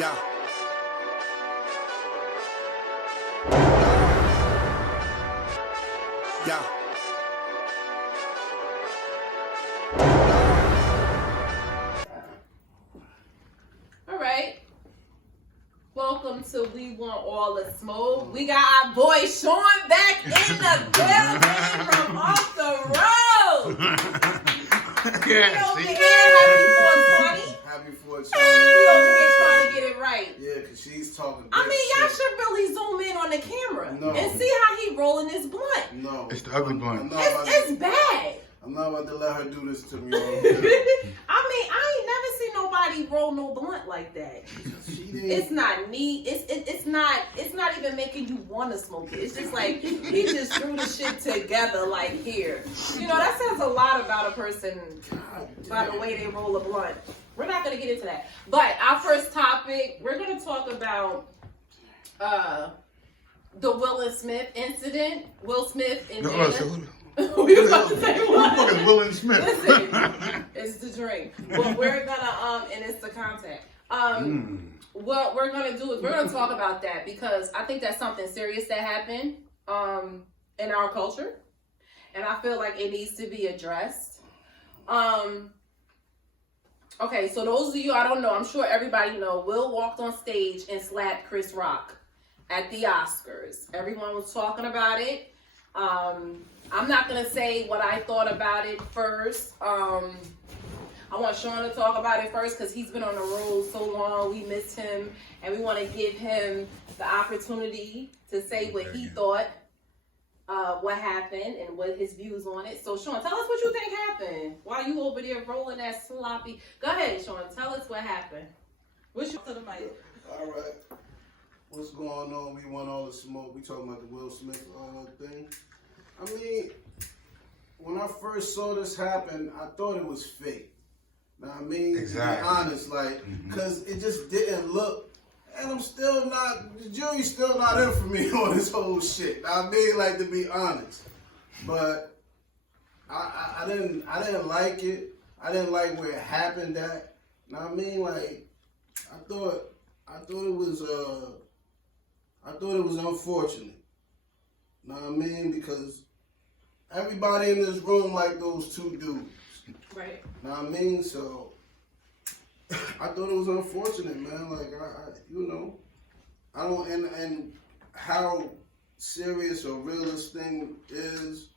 Yeah. Yeah. All right. Welcome to We Want All the Smoke. We got our boy Sean back in the building from off the road. Yeah, We over see? here, happy 420. Happy for it, We over here trying to get it right. Yeah, because she's talking big I mean, y'all shit. should really zoom in on the camera No. and see how he rolling his blunt. No. It's the ugly blunt. It's bad. I'm not about to let her do this to me. I mean, I ain't never seen nobody roll no blunt like that. She did. It's not neat. It's not even making you want to smoke it. It's just like he just threw the shit together like here. You know, that says a lot about a person by the way they roll a blunt. We're not gonna get into that. But our first topic, we're gonna talk about the Will Smith incident. Will Smith and Jada. We was about to say what? Who fucking Will Smith? Listen, it's the drink. But we're gonna and it's the contact. What we're gonna do is we're gonna talk about that because I think that's something serious that happened in our culture, and I feel like it needs to be addressed. Okay, so those of you I don't know, I'm sure everybody know. Will walked on stage and slapped Chris Rock at the Oscars. Everyone was talking about it. I'm not gonna say what I thought about it first. I want Sean to talk about it first because he's been on the road so long. We missed him, and we want to give him the opportunity to say what he thought, what happened, and what his views on it. So, Sean, tell us what you think happened. While you over there rolling that sloppy, go ahead, Sean. Tell us what happened. What's your to the mic? All right. What's going on? We want all the smoke. We talking about the Will Smith thing. I mean, when I first saw this happen, I thought it was fake. Know what I mean? Exactly. To be honest, like, because it just didn't look, and I'm still not, the jury's still not in for me on this whole shit. Know what I mean, like, to be honest. But I didn't like it. I didn't like where it happened at. Know what I mean? Like, I thought it was unfortunate. Know what I mean? Because everybody in this room like those two dudes. Right. Know what I mean? So I thought it was unfortunate, man. Like I don't and how serious or real this thing is,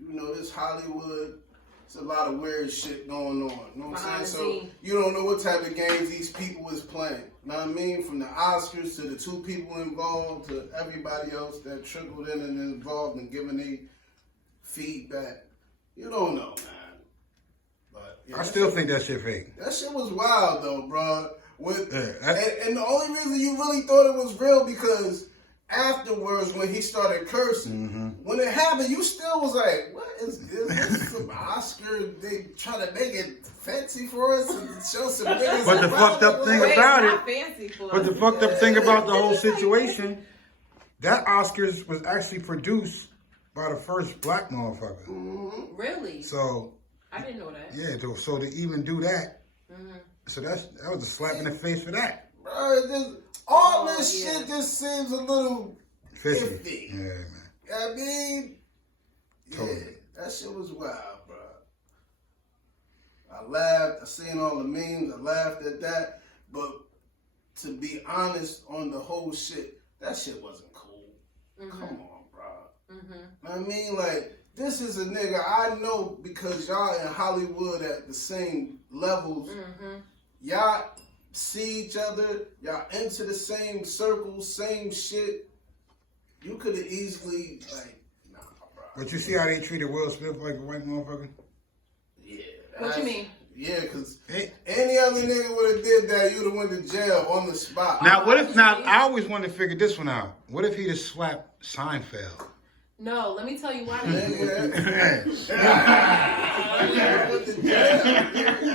this Hollywood, it's a lot of weird shit going on. You know what I'm saying? So you don't know what type of games these people is playing. Know what I mean? From the Oscars to the two people involved to everybody else that trickled in and involved and giving their feedback. You don't know, man. But yeah, I still think that shit fake. that shit was wild though, bro. And the only reason you really thought it was real because afterwards when he started cursing, when it happened, you still was like, what is this? Some Oscar, they try to make it fancy for us and show some niggas. But the fucked up thing about it, Fancy for but the us. fucked up thing about the whole situation, that Oscars was actually produced by the first black motherfucker. Really? So I didn't know that. yeah, so to even do that, so that was a slap in the face for that. Bro, all this shit just seems a little 50. iffy. Yeah, man. I mean, Totally. that shit was wild, bro. I laughed. I seen all the memes. I laughed at that. But to be honest, on the whole shit, that shit wasn't cool. Come on, bro. I mean, like, this is a nigga I know because y'all in Hollywood at the same levels. Y'all see each other. Y'all into the same circles, same shit. You could have easily, like, nah, bro. But you see how they treated Will Smith like a white motherfucker? Yeah. What you mean? Yeah, because Hey. any other nigga would have did that, you'd have went to jail on the spot. Now, what if, I always wanted to figure this one out. What if he just slapped Seinfeld? No, let me tell you why.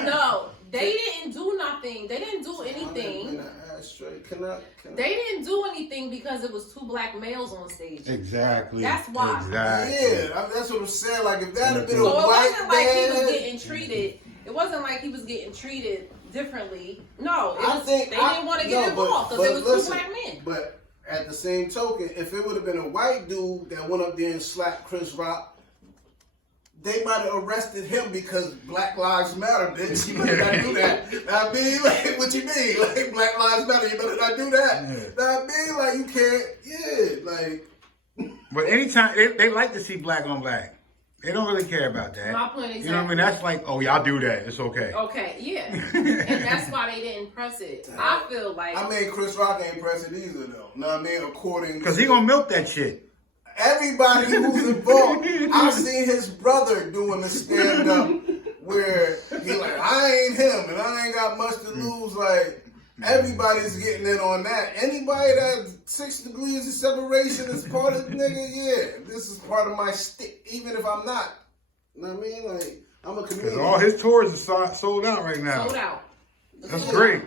No, they didn't do nothing. They didn't do anything. They didn't do anything because it was two black males on stage. Exactly. That's why. Exactly. Yeah, that's what I'm saying. Like, if that had been So a it white wasn't like he was man, getting treated. It wasn't like he was getting treated differently. No, it I was, think they didn't want to get involved because it was two black men. But at the same token, if it would have been a white dude that went up there and slapped Chris Rock, they might have arrested him because Black Lives Matter, bitch. You better not do that. I mean, like, what you mean? Like, Black Lives Matter, you better not do that. Yeah. I mean, like, you can't, like. But anytime, they like to see black on black. They don't really care about that. My point exactly. You know what I mean? That's like, oh, y'all do that. It's okay. Okay, yeah. And that's why they didn't press it. I feel like... I mean, Chris Rock ain't pressing either, though. Know what I mean? According Because he gonna milk that shit. Everybody who's involved. I've seen his brother doing a stand-up where he like, I ain't him, and I ain't got much to lose. Like, everybody's getting in on that. Anybody that 6 degrees of separation is part of the nigga, yeah, this is part of my stick, even if I'm not. You know what I mean? Like, I'm a comedian. Because all his tours are sold out right now. Sold out. That's great.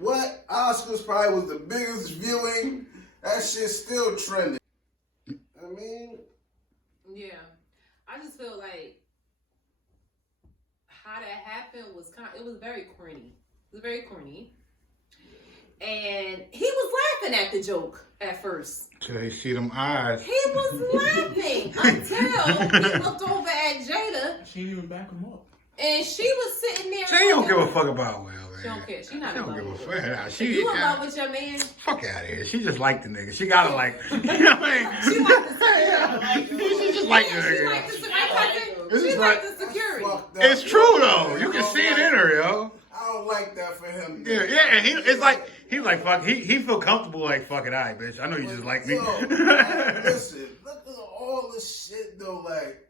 What Oscars probably was the biggest viewing? That shit's still trending. I mean, yeah, I just feel like how that happened was it was very corny. It was very corny, and he was laughing at the joke at first. Till they see them eyes. He was laughing until he looked over at Jada. She didn't even back him up. And she was sitting there. She don't give a fuck about Will, man. She don't care. She not She in don't love give a with fuck. him. Nah, If you in love with your man? Fuck out of here. She just like the nigga. She gotta like, you know what I mean? She like the security. She just like the She nigga. like the security. She like the security. It's true though. You can see it in her, yo. I don't like that for him. Yeah, yeah. And he's like, fuck. He feel comfortable like, fuck it, alright, bitch. I know you just like me. Yo, man, listen, look at all this shit though. Like,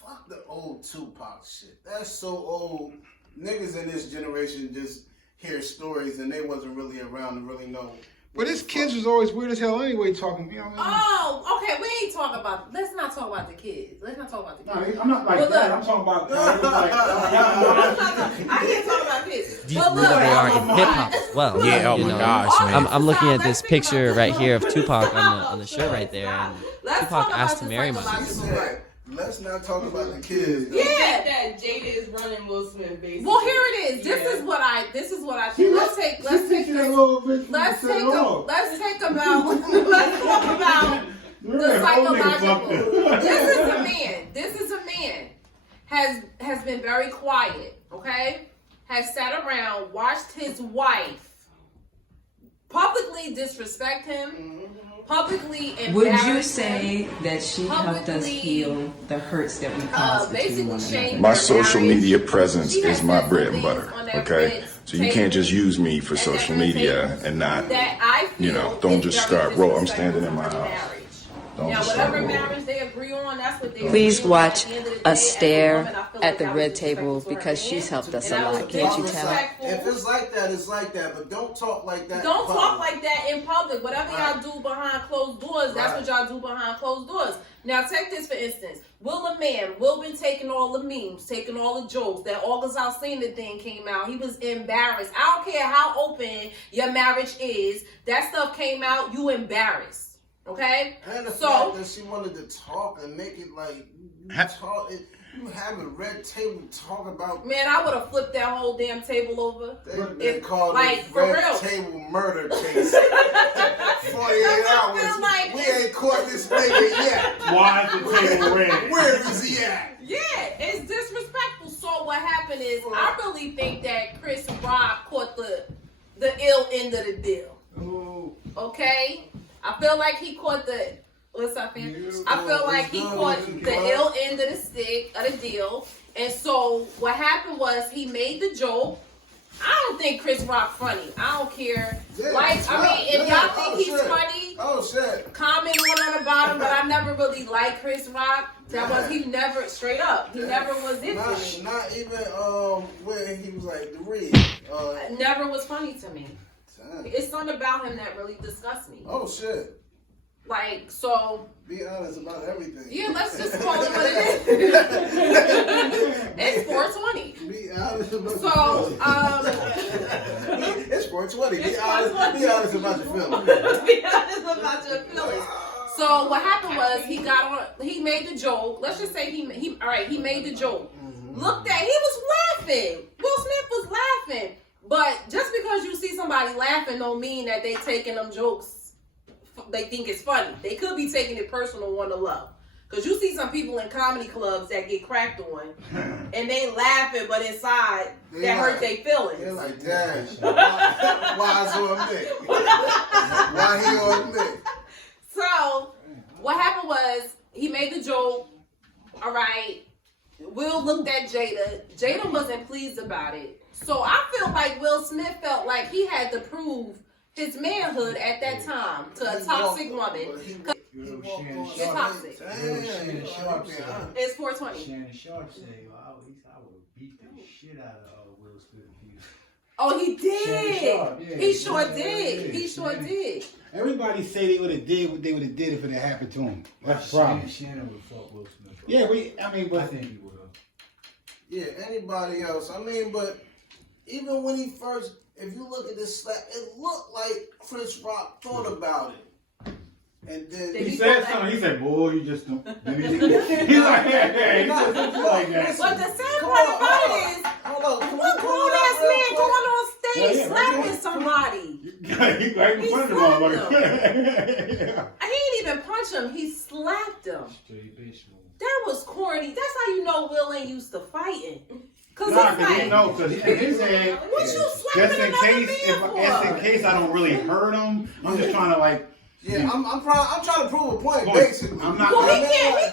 fuck the old Tupac shit. That's so old. Niggas in this generation just hear stories and they wasn't really around to really know. But his kids was always weird as hell anyway. Talking, you know what I mean? Oh, okay. We ain't talking about. Let's not talk about the kids. Let's not talk about the kids. No, I'm not like But that. look. I'm talking about. I can't talk about kids. Deep But rooted look, they are in hip hop as well. Yeah, oh you my know. gosh, man. I'm looking at this picture right here of Tupac on the shirt right there, and Let's Tupac talk about asked to the marry my psychological sister. work. Let's not talk about the kids. Though. Yeah. That Jada is running Will Smith, basically. Well, here it is. This is what I think. Let's take this. Let's talk about the psychological. This is a man has been very quiet, okay? Has sat around, watched his wife publicly disrespect him, publicly embarrass Would you him, say that she helped us heal the hurts that we caused between basically one shame another? My their social marriage. media presence She has is my said bread some and things butter, on that okay? bread So you can't just table use me for and social different media tables and not, that I feel you know, don't is just very start, bro, I'm disrespectful standing in my to the house. marriage. Don't Now, just start whatever rolling. marriage they agree on, that's what they Please agree on. watch At the end of the day, us as a stare woman, I feel at like the that red was table disrespectful to because her she's man. helped us And a that lot. was Can't you tell? disrespectful. If it's like that, it's like that. But don't talk like that. Don't in talk public. like that in public. Whatever y'all do behind closed doors, that's what y'all do behind closed doors. Now, take this for instance. Will been taking all the memes, taking all the jokes. That August Alsina thing came out. He was embarrassed. I don't care how open your marriage is. That stuff came out. You embarrassed. Okay? And the So- fact that she wanted to talk and make it like you have a red table talk about. Man, I would have flipped that whole damn table over. They called like, it for red real. table murder case. 48 hours. Like, We ain't caught this nigga yet. Why is the table red? Where is he at? Yeah, it's disrespectful. So what happened is, I really think that Chris Rock caught the ill end of the deal. Ooh. Okay, I feel like he caught the. What's up, man? I feel like he caught the ill end of the stick of the deal. And so what happened was he made the joke. I don't think Chris Rock funny. I don't care. Yeah, Like, I mean, if yeah, y'all think he's shit. funny, Oh shit. comment on about him. But I never really liked Chris Rock. He never straight up. He never was into me. Not even where he was like the read. Never was funny to me. Damn. It's something about him that really disgusts me. Oh shit. Like, so, Be honest about everything. yeah, let's just call it what it is. It's 420. Be honest about So, it's 420. It's Be honest about your feelings. be honest about your feelings. So what happened was he made the joke. Let's just say he made the joke. Looked at, he was laughing. Will Smith was laughing. But just because you see somebody laughing don't mean that they taking them jokes, they think it's funny. They could be taking it personal, one to love. Because you see some people in comedy clubs that get cracked on, and they laughing, but inside, that hurt their feelings. They're like, damn, why is on me? Why he on me? So, what happened was, he made the joke, all right, Will looked at Jada. Jada wasn't pleased about it. So I feel like Will Smith felt like he had to prove his manhood at that time to a toxic woman. It's toxic. It's 420. Shannon Sharp said, I would beat the shit out of Will Smith if he was. Oh, he did. Sharp, yeah, He sure yeah, did. yeah, He sure did. Everybody say they would have did what they would have did if it had happened to him. That's the problem. Shannon would fuck Will Smith. Yeah, I think he would. Yeah, anybody else. I mean, but even when he first, if you look at this slap, it looked like Chris Rock thought about it. And then he said something. He said, "Boy, you just don't." He's like, "Yeah, he just don't do like that." But the sad part about it is, what grown ass man going on stage slapping somebody? He right in front of the motherfucker. I didn't even punch him. He slapped him. That was corny. That's how you know Will ain't used to fighting. Cause Nah, it's like, he know, cause in his head, what you slapping just in case I don't really hurt him, I'm just trying to like. Yeah, I'm trying to prove a point, basically. I'm not. Well, he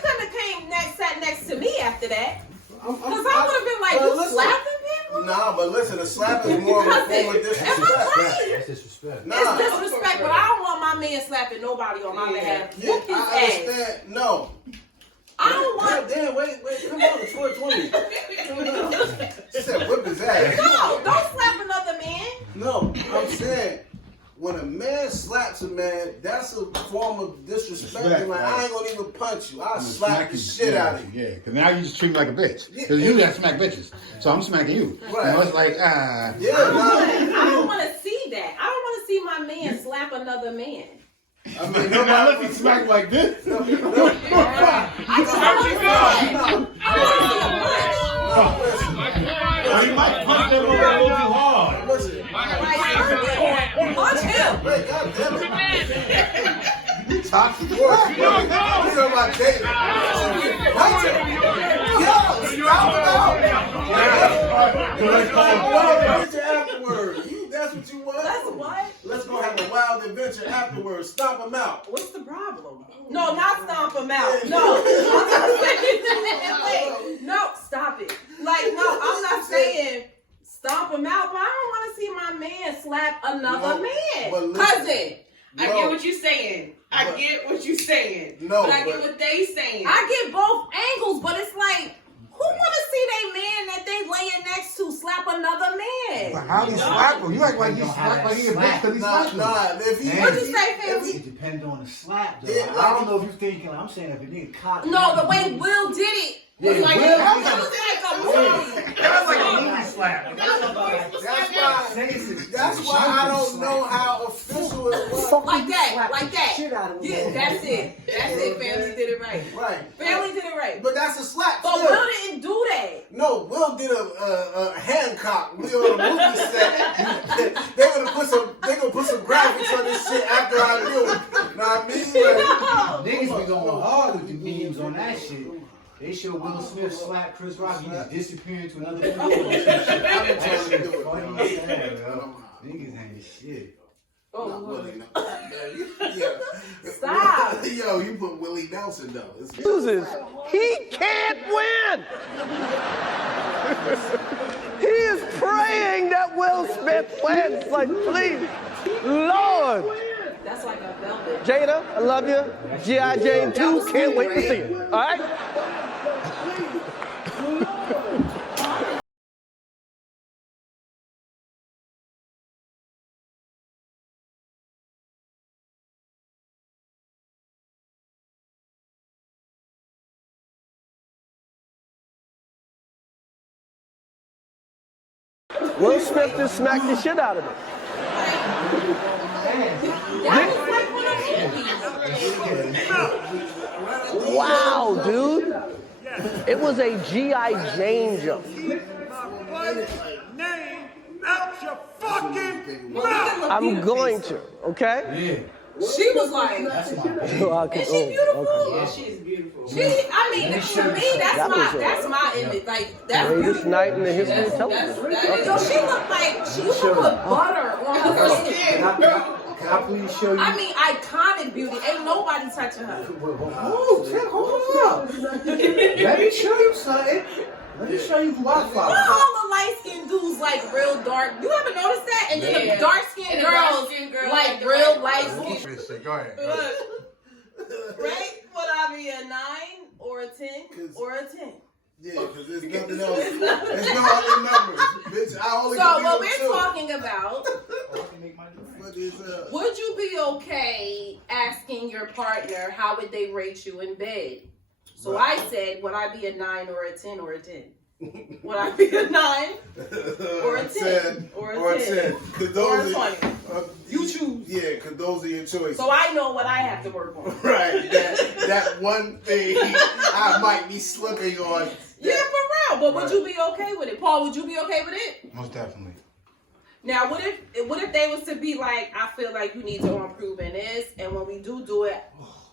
couldn't have sat next to me after that. Cause I would have been like, you slapping people? Nah, but listen, the slap is more of a form of disrespect. Am I right? That's disrespect. Nah. It's disrespect, but I don't want my man slapping nobody on my behalf. Yeah, Whoop his I ass. understand. No. I don't want. Damn, wait, come on, it's 420. She said whip his ass. No, don't slap another man. No, I'm saying, when a man slaps a man, that's a form of disrespect. Like, I ain't gonna even punch you. I'll slap the shit out of you. Yeah, because now you just treat me like a bitch. Because you got to smack bitches. So I'm smacking you. Right. You know, it's like, I don't want to see that. I don't want to see my man slap another man. I mean, unless he smack like this. I just want to see a punch. He might punch that motherfucker a little too hard. Listen, Punch him. wait, God damn it. You toxic. You talking about David. Punch him. Yo, stop adventure afterwards. That's what you want? That's what? Let's go have a wild adventure afterwards. Stomp him out. What's the problem? No, not stomp him out. No. Wait, no, stop it. Like, no, I'm not saying stomp him out, but I don't want to see my man slap another man. Cousin. I get what you're saying. I get what you're saying. No, but I get what they saying. I get both angles, but it's like, who want to see they man that they laying next to slap another man? But how do you slap him? You act like he slap like he a bitch because he slapped him. What'd you say, Phil? It depends on the slap, though. Yeah, I don't know if you're thinking, I'm saying if a nigga caught. No, the way Will did it was like, Will- it was like a movie. That's like a movie slap. That's why I don't know how official it was. Like that. Yeah, that's it. Family did it right. Right. Family did it right. But that's a slap. But still. Will didn't do that. No, Will did a Hancock. We on a movie set. They gonna put some graphics on this shit after I do it. Know what I mean? Niggas be going hard with the memes on that shit. They show Will Smith slap Chris Rock, he just disappear into another video. I've been trying to do it. Funny as hell, yo. Niggas ain't shit. Not Willie, no. Yeah. Stop. Yo, you put Willie Nelson though. It's He can't win. He is praying that Will Smith wins. Like, please, Lord. That's like a velvet. Jada, I love you. G.I. Jane 2, can't wait to see it. All right? Will Smith just smacked the shit out of him. Wow, dude. It was a G.I. Jane jump. out your fucking mouth. I'm going to, okay? Yeah. She was like, That's my baby. So I can- is she beautiful? okay. Yeah, she's beautiful. She, I mean, for me, that's my image. Like, that's Greatest beautiful. night in the history of That's, television. yo, she looked like she used to put butter on her skin. Can I please show you? I mean, iconic beauty. Ain't nobody touching her. Ooh, Tim, hold up. Let me show you something. Let me show you who I Why follow. all the light skinned dudes like real dark? You ever noticed that? And then the dark skinned girls like real light skinned. Go ahead. Right? Would I be a 9 or a 10 or a 10? Yeah, because there's nothing else. There's no other numbers. Bitch, I only So can be what on we're two. talking about, What is would you be okay asking your partner how would they rate you in bed? So I said, would I be a 9 or a 10 or a 10? Would I be a 9 or a 10 or a 10 Cause or those a are, 20? You choose. Yeah, because those are your choices. So I know what I have to work on. Right, that one thing I might be slipping on. Yeah, for real. But would you be okay with it? Paul, would you be okay with it? Most definitely. Now, what if they was to be like, I feel like you need to improve in this, and when we do it,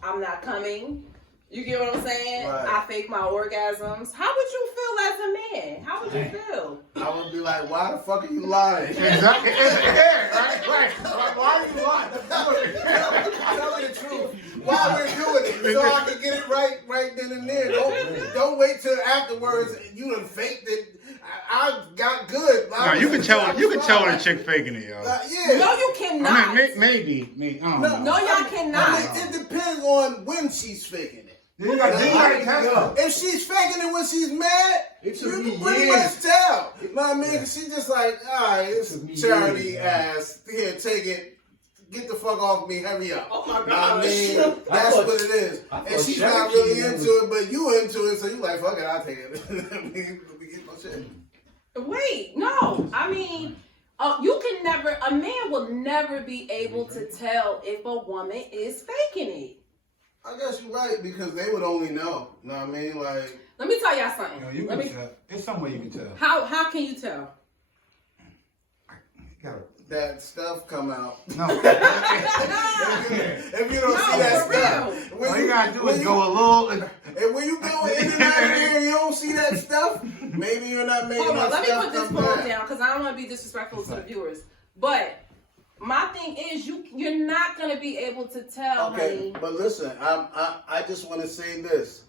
I'm not coming. You get what I'm saying? Right. I fake my orgasms. How would you feel as a man? How would you feel? I would be like, why the fuck are you lying? Exactly. Yeah, right. Why are you lying? Tell me the truth. Why we're doing it, so I can get it right then and there. Don't wait till afterwards. You done faked it. I got good. No, you can tell. You can tell when a chick faking it, yo. Yeah. No, you cannot. I mean, maybe. I don't know. No, y'all cannot. I mean, it depends on when she's faking it. Then you got to test her. If she's faking it when she's mad, you took me can pretty years. much tell. You know what I mean? She just like, all right, it's took me charity years, ass. Here, take it. Get the fuck off me. Hurry up. Oh my You know what I mean? gosh. That's thought- what it is. I thought And she's Cherokee not really was- into it, but you into it, so you like, fuck it, I'll take it. Let me get my shit. Wait, no. I mean, you can never. A man will never be able to tell if a woman is faking it. I guess you're right, because they would only know. You know what I mean? Like, Let me tell y'all something. You Let can me. tell. It's some way you can tell. How can you tell? You gotta. that stuff come out. No. If you don't see that for stuff. real. All you gotta do is go a little. And when you go in and out of here and you don't see that stuff, maybe you're not making Hold on, that let me stuff put this come poll back. down because I don't want to be disrespectful to the viewers. But my thing is, you're not gonna be able to tell, Okay, honey. but listen, I just want to say this.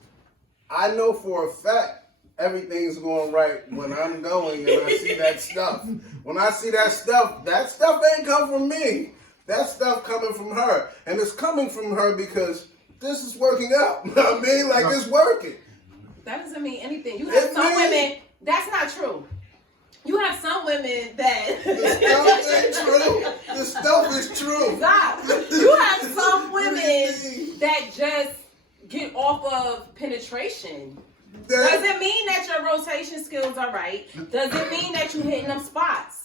I know for a fact everything's going right when I'm going and I see that stuff. When I see that stuff ain't come from me. That stuff coming from her. And it's coming from her because this is working out. You know what I mean? Like, it's working. That doesn't mean anything. You have It some means- women. That's not true. You have some women that. The stuff ain't true. The stuff is true. Stop. You have some women that just get off of penetration. Does it mean that your rotation skills are right? Does it mean that you hitting them spots?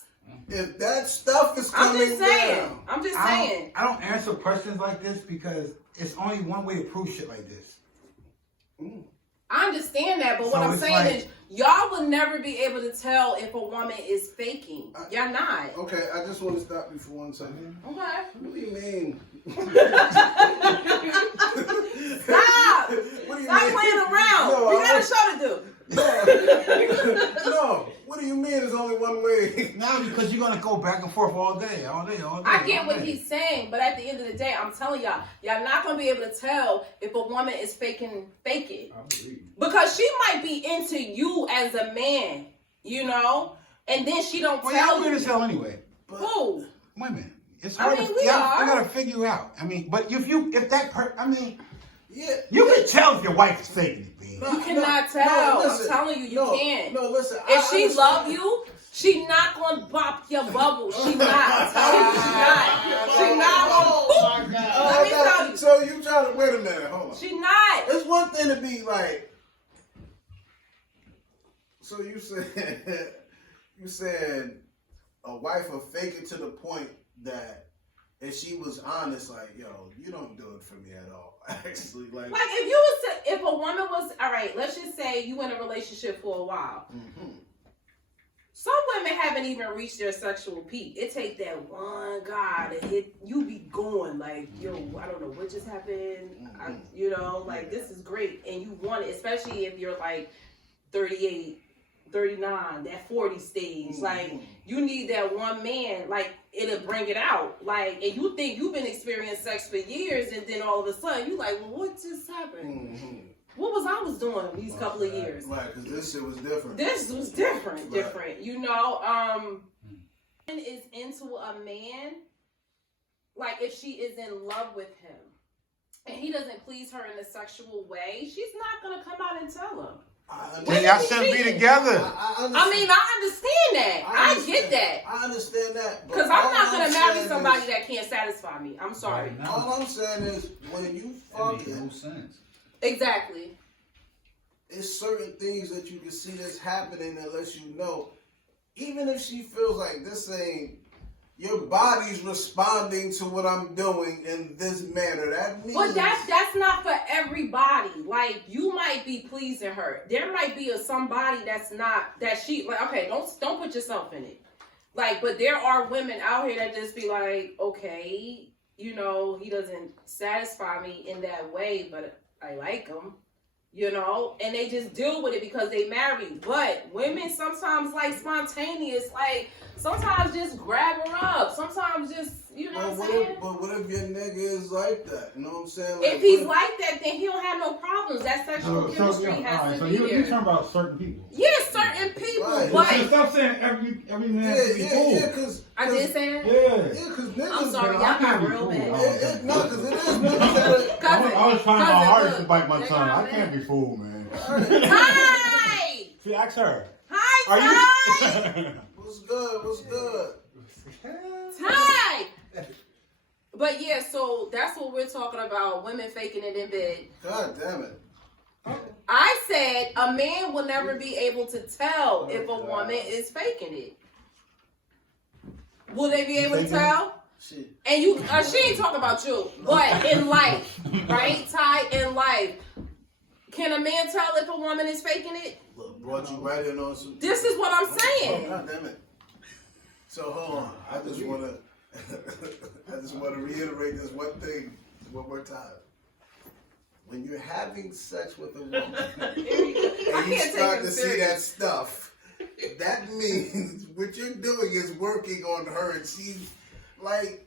If that stuff is I'm coming just saying. down. I'm just saying. I don't answer questions like this because it's only one way to prove shit like this. I understand that, but what So I'm it's saying like- is y'all will never be able to tell if a woman is faking. Y'all not. Okay, I just want to stop you for 1 second. Okay. What do you mean? Stop! What do you Stop mean? playing around. No, We I got a want- show to do. No, what do you mean there's only one way? No, because you're gonna go back and forth all day. I get what he's saying, but at the end of the day, I'm telling y'all not gonna be able to tell if a woman is faking it. Because she might be into you as a man, you know? And then she don't Well, tell y'all weird you. as hell anyway. Who? Women. It's I hard mean, to we y'all are. gotta figure out. I mean, but if that hurt, I mean, Yeah. you can tell if your wife is faking it, baby. No, You cannot tell. listen. I'm telling you, you can't. No, listen. If she understand. love you, she not gonna bop your bubble. She not. I'm telling you, she not. She not gonna boop. Let me tell you. So you trying to wait a minute? Hold on. She not. It's one thing to be like. So you said a wife will fake it to the point that if she was honest, like, yo, you don't do it for me at all. Actually, like If a woman was all right, let's just say you in a relationship for a while, Some women haven't even reached their sexual peak. It takes that one guy to hit you, be going like, yo, I don't know what just happened. You know, like this is great, and you want it, especially if you're like 38, 39, that 40 stage. Like you need that one man, like it'll bring it out. Like, and you think you've been experiencing sex for years, and then all of a sudden you like, well, what just happened? What was I doing these couple of years? Right, because this shit was different. This was different. You know, is into a man, like if she is in love with him, and he doesn't please her in a sexual way, she's not gonna come out and tell him. Then y'all shouldn't be together. I mean, I understand that. I get that. I understand that. Because I'm not gonna marry somebody that can't satisfy me. I'm sorry. All I'm saying is, when you fucking, no sense. Exactly. It's certain things that you can see that's happening unless you know. Even if she feels like this ain't, your body's responding to what I'm doing in this manner. That means. But that's not for everybody. Like, you might be pleasing her. There might be somebody that's not, that she, like, okay, don't put yourself in it. Like, but there are women out here that just be like, okay, you know, he doesn't satisfy me in that way, but I like him. You know, and they just deal with it because they married. But women sometimes like spontaneous, like sometimes just grab her up. Sometimes just, you know what I'm saying? But what if your nigga is like that? You know what I'm saying? Like, if he's like that, then he don't have no problems. That sexual chemistry has to be there. You're talking about certain people. Yeah, certain people. Right. But So stop saying every man has to be cool. Yeah, because I did say that? Yeah. because niggas. I'm sorry, y'all got real bad. No, because it is niggas that I was trying my hardest to look, bite my they tongue. got I can't be fooled, man. Hi! See, ask her. Hi, Ty! What's good? What's good? Ty! But yeah, so that's what we're talking about, women faking it in bed. God damn it. I said a man will never be able to tell if a woman is faking it. Will they be able to tell? Shit. And you, she ain't talking about you, but in life, right, Ty? In life, can a man tell if a woman is faking it? Look, brought you right in on some. This is what I'm Oh, saying. God damn it. So hold on. I just wanna reiterate this one thing one more time. When you're having sex with a woman and you start to see that stuff, that means what you're doing is working on her, and she's like,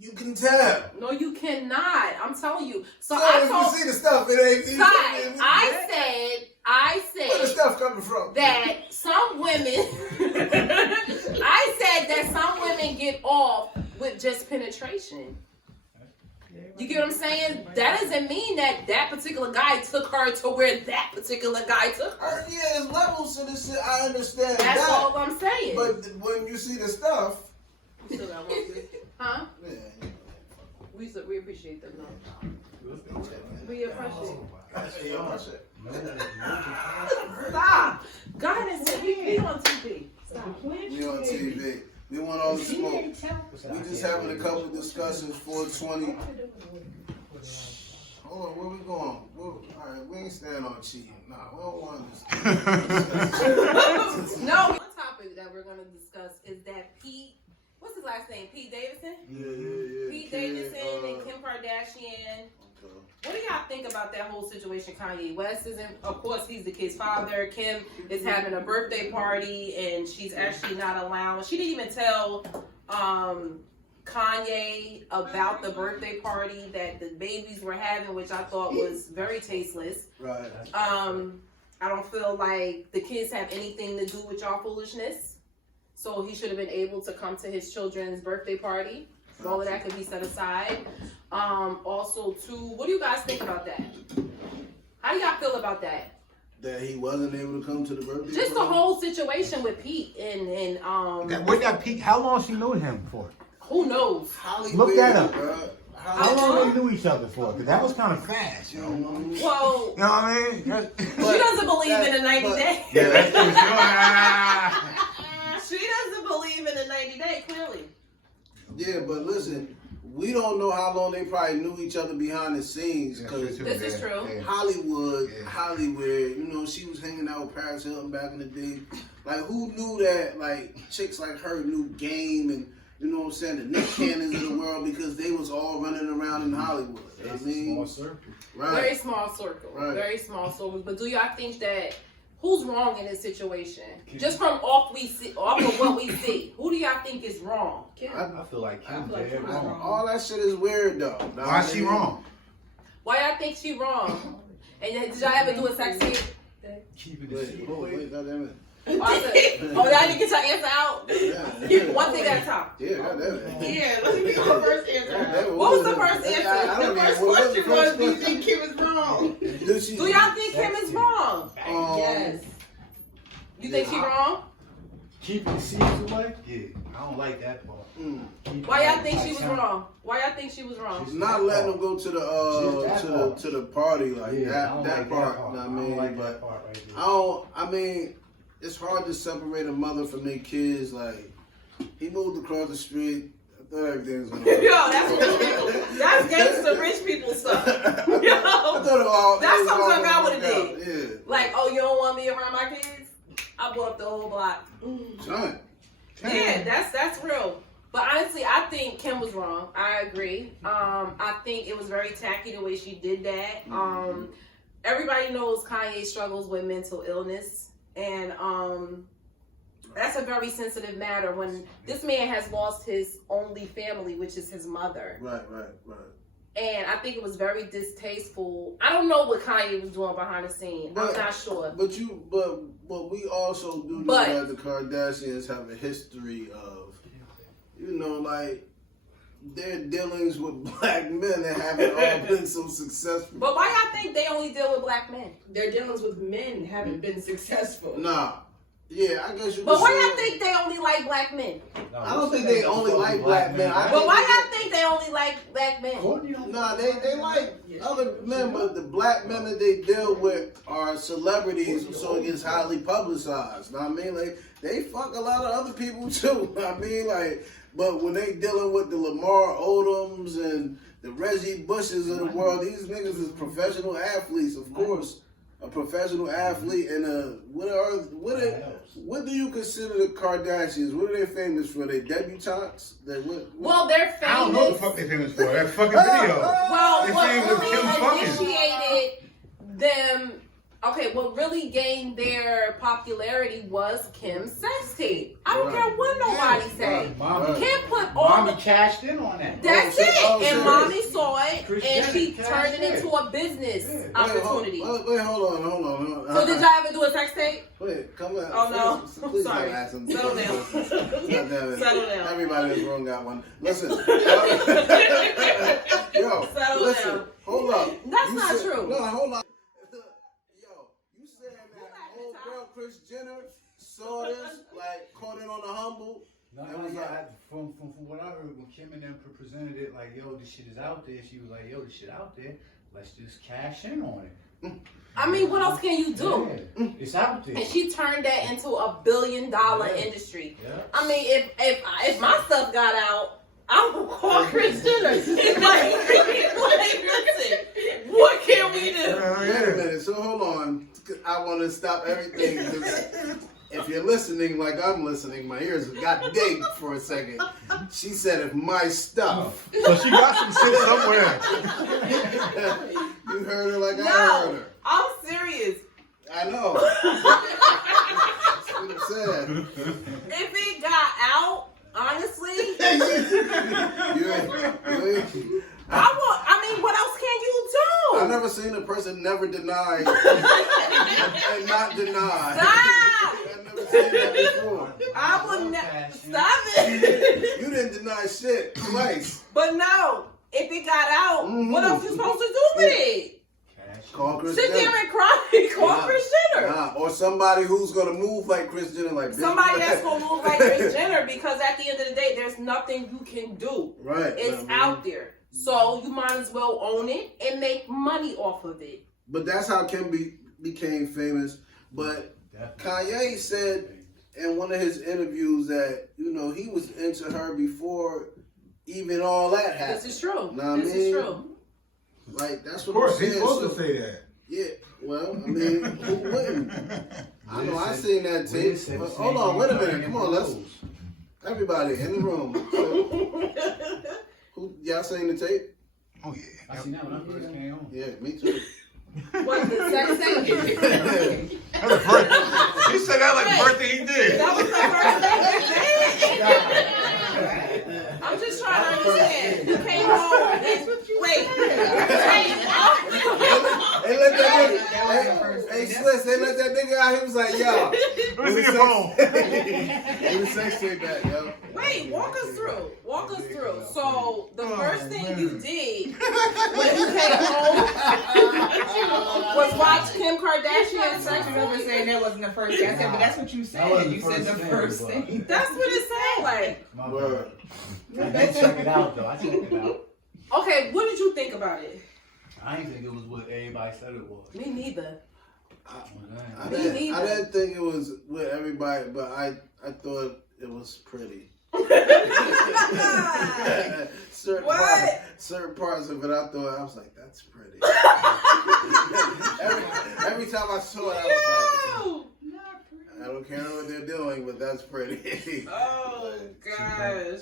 you can tell. No, you cannot. I'm telling you. So if you see the stuff, it ain't. Ty, I said. Where the stuff coming from? That some women, I said that some women get off with just penetration. You get what I'm saying? That doesn't mean that that particular guy took her to where that particular guy took her. Yeah, there's levels to this shit. I understand That's that. all I'm saying. But when you see the stuff, huh? yeah. We appreciate that. We appreciate. Stop. Go ahead and say we on TV. Stop. We on TV. We want all the smoke. We just having a couple of discussions. 420. Hold on, where we going? All right, we ain't standing on cheating. Nah, we don't want this. No. One topic that we're gonna discuss is that Pete. What's his last name? Pete Davidson? Yeah. Pete Davidson and Kim Kardashian. What do y'all think about that whole situation? Kanye West isn't, of course, he's the kid's father. Kim is having a birthday party, and she's actually not allowing. She didn't even tell Kanye about the birthday party that the babies were having, which I thought was very tasteless. Right. I don't feel like the kids have anything to do with y'all foolishness. So he should have been able to come to his children's birthday party. All of that could be set aside. Also, too, what do you guys think about that? How do y'all feel about that? That he wasn't able to come to the birthday Just the party? whole situation with Pete and What that Pete? How long she knew him for? who knows? Look that up. Bro. How long they knew each other for? Because that was kind of fast, yo. Well, You know what I mean? she doesn't believe in the 90 days. Yeah, that's true. She doesn't believe in the 90 day, clearly. Yeah, but listen, we don't know how long they probably knew each other behind the scenes. Because This is true. Hollywood, you know, she was hanging out with Paris Hilton back in the day. Like, who knew that, like, chicks like her knew game and, you know what I'm saying, the Nick Cannons of the world because they was all running around in Hollywood. You know what I mean? Small circle. Right. Very small circle. Right. Very small circle. But do y'all think that who's wrong in this situation? Just from off of what we see, who do y'all think is wrong? I feel like Kim's dead wrong. All that shit is weird, though. Why she wrong? Why y'all think she wrong? And did y'all ever do a sex tape? Keeping it secret. Wait, goddamn it. Oh, y'all didn't get your answer out? Yeah. One thing at a time. Yeah, goddamn it. Yeah, let me get the first answer. What was the first answer? I don't The know. first What was the question was, first do you question? think Kim is wrong? Do y'all think Kim is wrong? Yes. You think she wrong? Keeping the secret away? Yeah, I don't like that part. Why y'all think she was wrong? Why y'all think she was wrong? She's not letting them go to the to the party like Yeah, I that. don't That like part, that part. you know I what I don't mean? like But that part right there. I mean, it's hard to separate a mother from their kids. Like, he moved across the street. I thought everything was gonna work. Yo, that's gangster rich people stuff. I thought it all. That's it was something all I gonna would've work did. out. Like, oh, you don't want me around my kids? I blew up the whole block. Yeah, giant. Yeah, that's real. But honestly, I think Kim was wrong. I agree. I think it was very tacky the way she did that. Everybody knows Kanye struggles with mental illness, and that's a very sensitive matter when this man has lost his only family, which is his mother. Right. And I think it was very distasteful. I don't know what Kanye was doing behind the scene. I'm not sure. But we also do know that the Kardashians have a history of, you know, like, their dealings with black men that haven't all been so successful. But why y'all think they only deal with black men? Their dealings with men haven't been successful. Nah. Yeah, I guess you. But why y'all think they only like black men? No, I don't think they only like black men. But why y'all think they only like black men? Nah, they like other men, but the black men that they deal with are celebrities, so it gets highly publicized. Know what I mean? Like, they fuck a lot of other people too. Know what I mean? Like, but when they dealing with the Lamar Odoms and the Reggie Bushes of the world, these niggas is professional athletes, of course. A professional athlete and what do you consider the Kardashians? What are they famous for? They debutantes? Well, they're famous. I don't know what the fuck they famous for. That fucking video. Well, They what famous for Kim really fucking. initiated them? Okay, what really gained their popularity was Kim's sex tape. I don't care what nobody say. Kim put all Mommy cashed in on that. That's Oh, it. And shit. mommy saw it, Chris and she Jenner turned it cashed into a business opportunity. Wait, hold on. So did y'all ever do a sex tape? Wait, come on. Oh, no. Please Sorry. don't ask him. Settle down. Settle down. Everybody in this room got one. Listen. Yo, Settle listen. down. Hold up. That's You not said- true. No, hold on. Yo, you said that old girl Kris Jenner saw this, like, caught it on the humble. No, from what I heard, when Kim and them presented it, like, yo, this shit is out there, she was like, yo, this shit out there, let's just cash in on it. I mean, what else can you do? Yeah, it's out there. And she turned that into a $1 billion industry. Yeah. I mean, if my stuff got out, I would call Kris Jenner. Listen, what can we do? Wait a minute. So hold on. I want to stop everything. 'Cause if you're listening like I'm listening, my ears got dinged for a second. She said, if my stuff. So she got some shit somewhere. You heard her like I heard No, her. I'm serious. I know. That's what I'm saying. If it got out, honestly, I mean, what else can you do? I've never seen a person never deny and not deny. Stop! I've never seen that before. I would never. Stop it. You didn't deny shit twice. But no, if it got out, what else you supposed to do with it? Call Kris Sit Jenner. there and cry. Call Kris Jenner. Or somebody who's gonna move like Kris Jenner, like Somebody that's gonna move like Kris Jenner, because at the end of the day, there's nothing you can do. Right. It's out there, so you might as well own it and make money off of it. But that's how Kim became famous. But Kanye said in one of his interviews that, you know, he was into her before even all that happened. This is true. Know This is true. Like, that's Of what course, I'm he's saying. supposed So, to say that. yeah, well, I mean, who wouldn't? I know, I seen that tape. Hold on, wait a minute. Come on, let's. Everybody in the room. Who y'all seen the tape? Oh yeah. I seen that when I first came home. Yeah, me too. What the sex tape? That's the first. He said that like the first thing he did. That was the first thing you did? I'm just trying to understand. You came home and wait. They let that nigga. Hey, Sliss, they let that nigga out. He was like, yo. Let me see your phone. Give the sex tape back, yo. Wait, walk us through. Walk us through. So the first thing you did when you came home was watch Kim Kardashian sex. I remember saying that wasn't the first thing I said, but that's what you said. You said the first thing. That's what it sounded like. My Word. I did check it out though. I checked it out. Okay, what did you think about it? I didn't think it was what everybody said it was. Me neither. I didn't think it was with everybody, but I thought it was pretty. certain parts of it, I was like, that's pretty. every time I saw it, I was like, I don't care what they're doing, but that's pretty. Oh, gosh.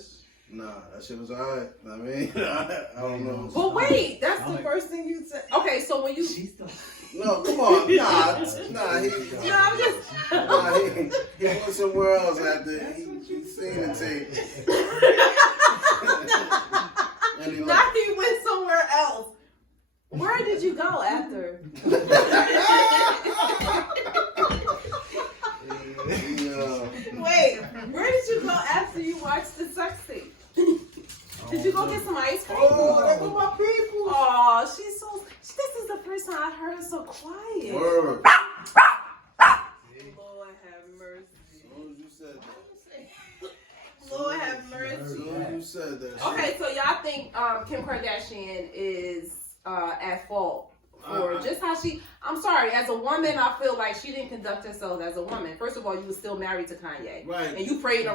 Nah, that shit was alright. I mean, I don't know. But wait, that's the first thing you said. Okay, so when you No, come on. Nah, he went somewhere else after he seen the tape. And he now he went somewhere else. Where did you go after? Wait, where did you go after you watched the sex tape? Did you go get some ice cream? Oh, there go my people. Oh, she's so. This is the first time I heard her so quiet. Word. Lord have mercy. As soon as you said that. Lord have mercy. As soon as you said that. Okay, so y'all think Kim Kardashian is at fault for just how she. I'm sorry, as a woman, I feel like she didn't conduct herself as a woman. First of all, you were still married to Kanye, Right. And you prancing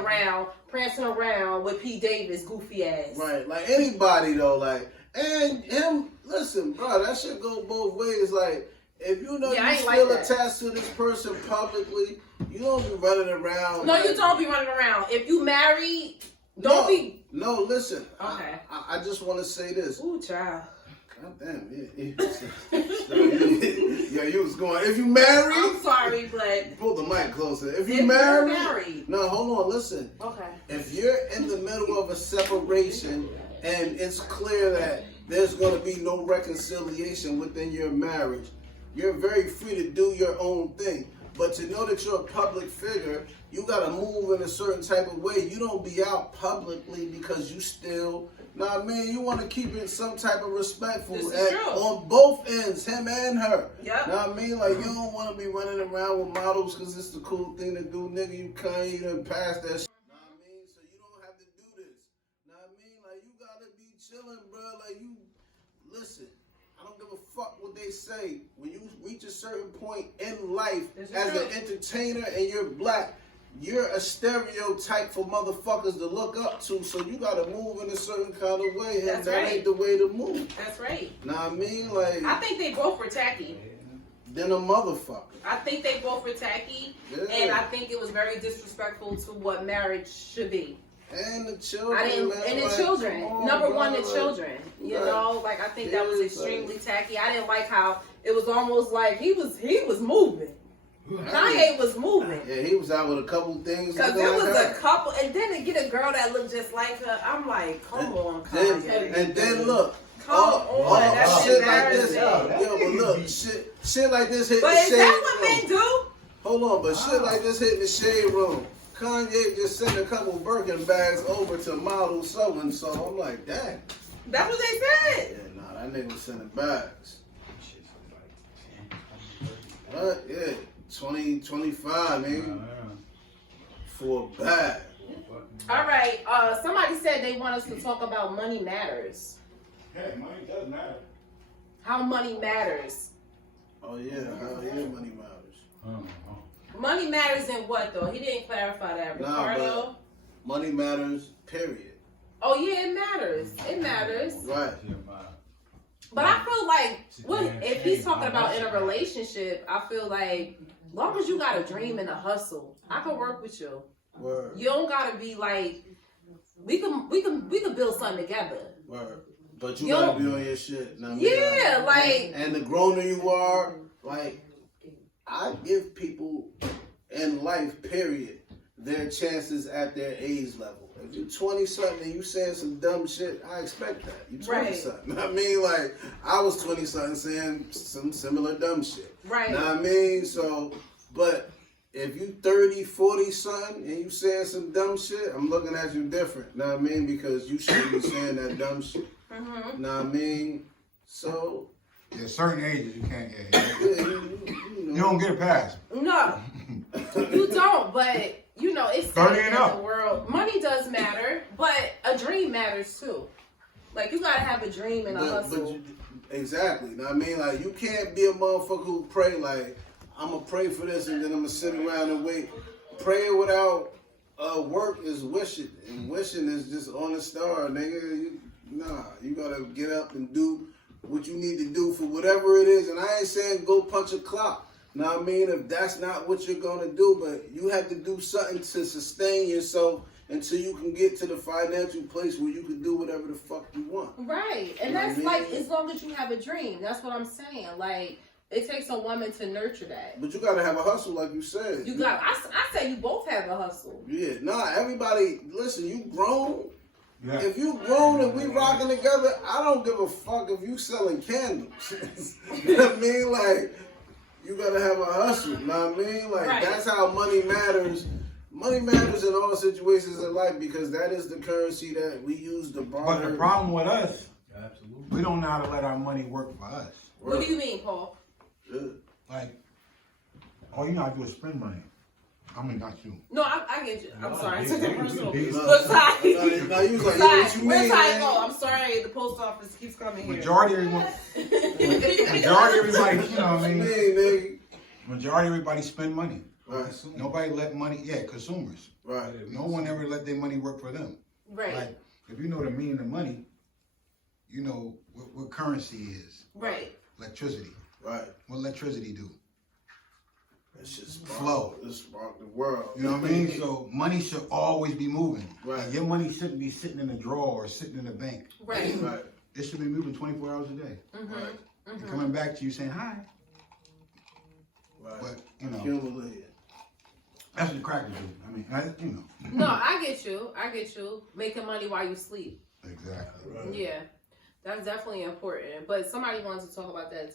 around with P. Davis, goofy ass. Right, like anybody though, like, and him. Listen, bro, that shit go both ways. Like, if you know Yeah, I you ain't still like that. attached to this person publicly, you don't be running around. No, like, you don't be running around. If you married, don't be. No, listen. Okay. I just want to say this. Ooh, child. God damn, yeah, you was going. If you married, I'm sorry, but pull the mic closer. If you you're married, married. no, hold on, listen. Okay. If you're in the middle of a separation and it's clear that there's going to be no reconciliation within your marriage, you're very free to do your own thing. But to know that you're a public figure, you got to move in a certain type of way. You don't be out publicly because you still, nah, man, you want to keep it some type of respectful on both ends, him and her. Yep. Know what I mean? Like, you don't want to be running around with models because it's the cool thing to do. Nigga, you can't even pass that shit. Know what I mean? So you don't have to do this. Know what I mean? Like, you got to be chilling, bro. Like, you, listen. I don't give a fuck what they say. When you reach a certain point in life as an entertainer and you're black, you're a stereotype for motherfuckers to look up to. So you gotta move in a certain kind of way, and That's that right. ain't the way to move. That's right. Know what I mean? Like, I think they both were tacky. then a motherfucker. I think they both were tacky, Yeah. and I think it was very disrespectful to what marriage should be. And the children, man, And the like, children. come on, Number bro, one, the like, children. You right. know, like I think that was Yeah, extremely tacky. I didn't like how it was almost like he was moving. Kanye was moving. Yeah, he was out with a couple things. Because there was a couple, and then to get a girl that looked just like her, I'm like, come on, Kanye. And then look, Come on, that's shit like this. embarrassing. Yo, but look, shit like this hit But the is shade that what room. men do? Hold on, but shit like this hit the shade room. Kanye just sent a couple Birkin bags over to model so and so. I'm like, dang. That's what they said. Yeah, nah, that nigga was sending bags. What? Yeah, 20, 25, man. For a bag. All right. Somebody said they want us to talk about money matters. Hey, money does matter. How money matters. Oh yeah, hell yeah, money matters. Money matters in what though? He didn't clarify that. Nah, Ricardo. Money matters, period. Oh yeah, it matters. It matters. Right. But I feel like if he's talking about in a relationship, I feel like long as you got a dream and a hustle, I can work with you. Word. You don't gotta be like, we can build something together. Word. But you Yo. gotta be on your shit. Know what I mean? Yeah, like. And the growner you are, like, I give people in life, period, their chances at their age level. If you're 20 something and you saying some dumb shit, I expect that. You 20 something. I mean, like, I was 20 something saying some similar dumb shit. Right. Know what I mean? So, but if you 30, 40 something and you saying some dumb shit, I'm looking at you different. Know what I mean? Because you shouldn't be saying that dumb shit. Mm-hmm. Know what I mean? So. Yeah, certain ages you can't get Yeah, you don't get a pass. No, you don't. But you know, it's 30 sad and in up. the world. Money does matter, but a dream matters too. Like you gotta have a dream and a hustle. Exactly. Know what I mean? Like you can't be a motherfucker who pray like I'm gonna pray for this and then I'm gonna sit around and wait. Praying without work is wishing, and wishing is just on the star, nigga. You gotta get up and do what you need to do for whatever it is. And I ain't saying go punch a clock. Know what I mean? If that's not what you're gonna do, but you have to do something to sustain yourself until you can get to the financial place where you can do whatever the fuck you want. Right. And You know that's what I mean? like as long as you have a dream. That's what I'm saying. Like it takes a woman to nurture that. But you gotta have a hustle, like you said. You got. I say you both have a hustle. Yeah, everybody, listen, you grown. Yeah. If you grown and we rocking together, I don't give a fuck if you selling candles. You know what I mean? Like, you gotta have a hustle. You know what I mean? Like, Right. That's how money matters. Money matters in all situations in life because that is the currency that we use to barter. But the problem with us, Absolutely. we don't know how to let our money work for us. What do you mean, Paul? Yeah. Like, all you know how to do is spend money. I mean, not you. No, I get you. I'm sorry. I took big- it personal. big- Look, Ty. Now you was like, yeah, what you Where's mean, Ty man? go? I'm sorry. The post office keeps coming here. Majority of everyone, majority of everybody, you know what I What you mean? mean, nigga? Majority of everybody spend money. Right, Nobody let money, consumers. right. No one ever let their money work for them. Right. Like, if you know the meaning of money, you know what currency is. Right. Electricity. Right. What electricity do? That shit's Flow. It sparked the world. You know what I mean? So money should always be moving. Right. Like, your money shouldn't be sitting in a drawer or sitting in a bank. Right. Right. It should be moving 24 hours a day. Mm-hmm. Right. And coming back to you saying hi. Right. But, you know, Accumulated. that's what the crackers do. I mean, you know. No, I get you. Making money while you sleep. Exactly. Yeah. That's definitely important. But somebody wants to talk about that.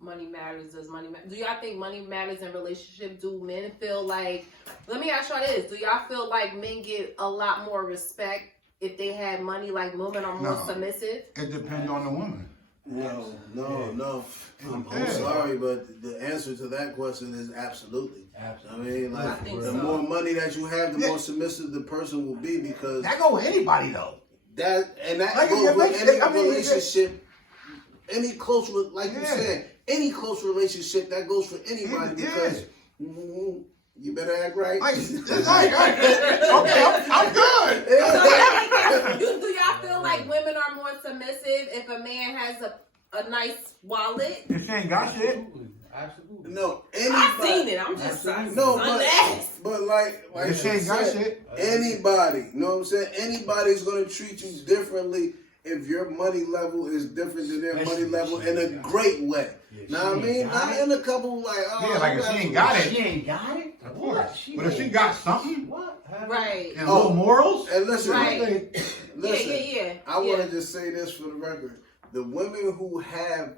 Money matters. Does money matter? Do y'all think money matters in relationships? Do men feel like, let me ask y'all this. Do y'all feel like men get a lot more respect if they had money, like women are more No. submissive? It depends on the woman. No. I'm Yeah. sorry, but the answer to that question is absolutely. Absolutely. I mean, I like, think the so. more money that you have, the Yeah. more submissive the person will be because That go with anybody though. that Like, goes it with makes- any I mean, relationship, any close, like you Yeah. said, any close relationship that goes for anybody Yeah. because you better act right. Like, okay, I'm good. Do y'all feel like women are more submissive if a man has a nice wallet? If she ain't got shit. Absolutely. No, anybody. I've seen it. I'm just saying. No, but like If she ain't got said, shit. anybody, you know what I'm saying? Anybody's gonna treat you differently if your money level is different than their money level in a great way. Know what I mean? Not in a couple like, oh, Yeah, like if she ain't got it. She ain't got it? Of course. But if she got something What? right. and little morals, And listen, Right. listen. Yeah. I want to just say this for the record: the women who have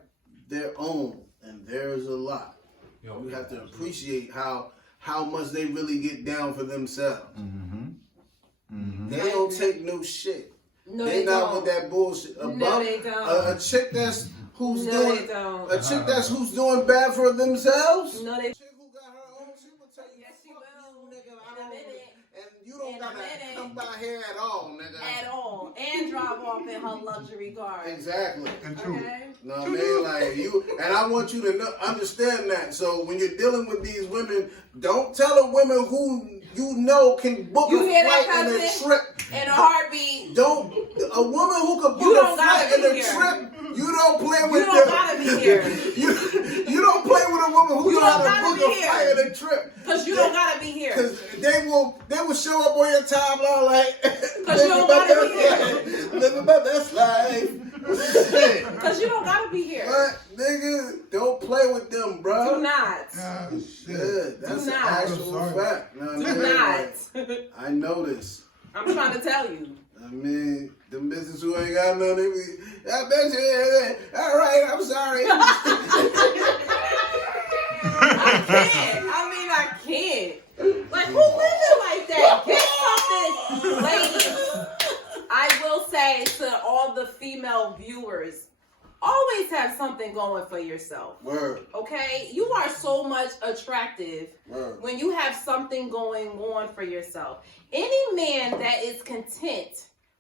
their own, and there's a lot. You have to appreciate how much they really get down for themselves. They don't take no shit. No, They they not don't. with that bullshit. No, they don't. A chick that's who's No, they doing don't. a chick that's who's doing bad for themselves. No, they. Chick who got her own, she will tell you, Yes, she "Fuck will. you, nigga, I In a don't-" minute. And you don't In a gotta minute. come by here at all, nigga. At all, and drive off in her luxury car. Exactly. and true. Okay. No, I mean, like you, and I want you to understand that. So when you're dealing with these women, don't tell a woman who you know can book You a hear that, flight and a cousin? trip. In a heartbeat. Don't a woman who can You book a don't gotta flight and be a here. trip. You don't play with You don't them. gotta be here. You don't play with a woman who You trying don't to gotta book be a here. flight and a trip? Because you don't gotta be here. Because they will show up on your timeline like, Because you don't gotta be here. living my best life. Shit. Because you don't gotta be here. But nigga, don't play with them, bro. Do not. Ah, Yeah, shit. that's Do an not. actual Sorry. fact. Know what I Do mean? not. Like, I know this. I'm trying to tell you. I mean, the business who ain't got none, they be, I bet you, all right, I'm sorry. I can't. Like, who living like that? Get something, ladies. I will say to all the female viewers, always have something going for yourself. Word, Okay? You are so much attractive word. when you have something going on for yourself. Any man that is content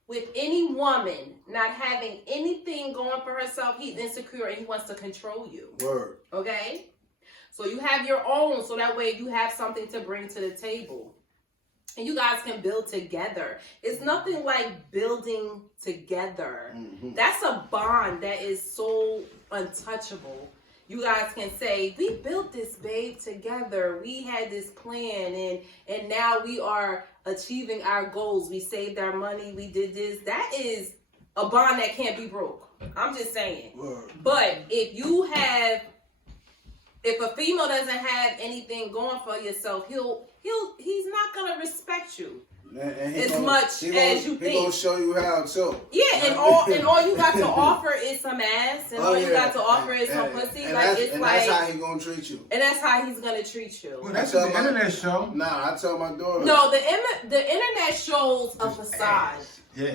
with any woman not having anything going for herself, he's insecure and he wants to control you. Word. Okay? So you have your own, so that way you have something to bring to the table. And you guys can build together. It's nothing like building together. Mm-hmm. That's a bond that is so untouchable. You guys can say, we built this, babe, together. We had this plan, and now we are achieving our goals. We saved our money. We did this. That is a bond that can't be broke. I'm just saying. Word. But if a female doesn't have anything going for yourself, he's not gonna respect you And he as gonna- much he as gonna- you He think. gonna show you how too. Yeah, and all you got to offer is some ass, and all you got to offer is some pussy. And Like that's, it's and like, that's how he gonna treat you. and that's how he's gonna treat you. Well, that's the internet show. Nah, I tell my daughter. No, the internet shows a facade. Yeah.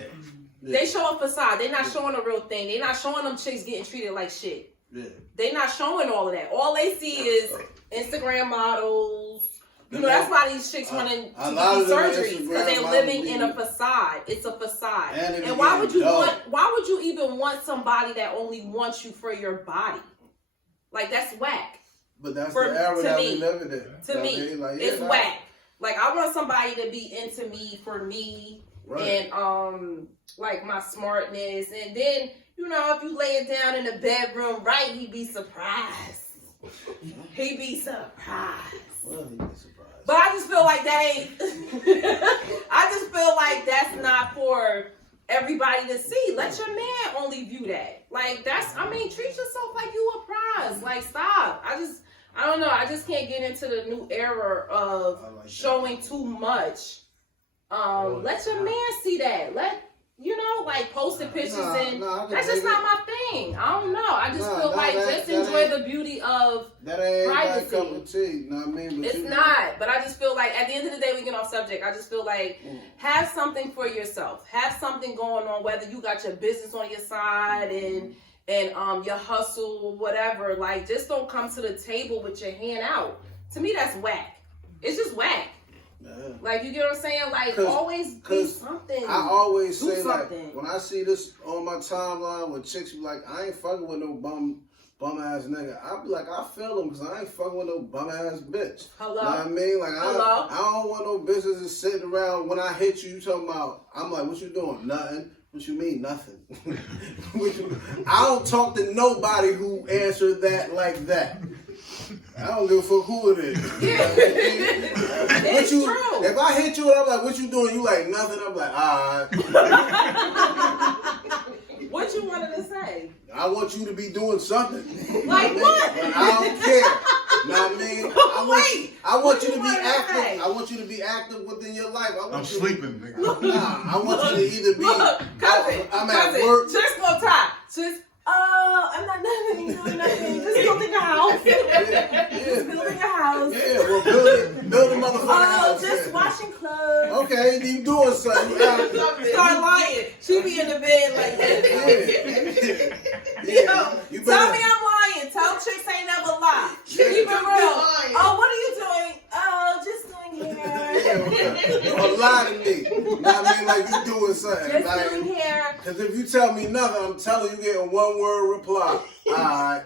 They show a facade. They're not showing a real thing. They're not showing them chicks getting treated like shit. Yeah. They're not showing all of that. All they see is Instagram models. You know, that's why these chicks running to a lot do of them surgeries, because Instagram they're models living be- in a facade. It's a facade. And they be And why would you getting want? dull. Why would you even want somebody that only wants you for your body? Like, that's whack. But that's For- the era to that me. we living in. To So me, they like, yeah, it's nah. whack. Like, I want somebody to be into me for me, Right. and like my smartness, and then, you know, if you lay it down in the bedroom, right, he'd be surprised. He'd be surprised. Well, you'd be surprised. But I just feel like that ain't. I just feel like that's not for everybody to see. Let your man only view that. Like, that's, I mean, treat yourself like you a prize. Like, stop. I don't know. I just can't get into the new era of I like that. showing too much. Let your man see that. You know, like posting pictures Nah, I can that's just dig not it. my thing. I don't know. I just feel like just that enjoy ain't- the beauty of That ain't my privacy. cup of tea. You know what I mean? But it's you know, not, but I just feel like at the end of the day, we get off subject. I just feel like have something for yourself. Have something going on, whether you got your business on your side and your hustle, whatever. Like, just don't come to the table with your hand out. To me, that's whack. It's just whack. Yeah. Like, you get what I'm saying? Like, 'Cause- always do 'cause something. I always Do say, like, something. when I see this on my timeline when chicks be like, I ain't fucking with no bum ass nigga. I be like, I feel them because I ain't fucking with no bum ass bitch. Hello? Know what I mean? Like, Hello? I don't want no businesses sitting around when I hit you talking about, I'm like, what you doing? Nothing. What you mean, nothing? I don't talk to nobody who answered that like that. I don't give a fuck who it is. It's true. If I hit you and I'm like, what you doing? You like, nothing. I'm like, alright. What you wanted to say? I want you to be doing something. Like what? But I don't care. You know what I mean? I want What you to you be wanted to active. say? I want you to be active within your life. I want I'm you sleeping, nigga. Nah, I want you to either be. Look, cousin, I'm at cousin, work. Just gonna tie. Just, I'm not doing nothing. Just building a house. Just building a house. Yeah, well, build a motherfucking house. Just yeah. washing clothes. Okay, you doing something. You out. Start lying. She be in the bed like this. Yeah. You Tell better. me I'm lying. Tell chicks ain't never lie. Yeah. Keep it real. lying. Oh, what are you doing? Oh, just doing hair. Or lie to me. You know what I mean? Like you doing something. Just Like, doing hair. because if you tell me nothing, I'm telling you getting one word reply. Alright.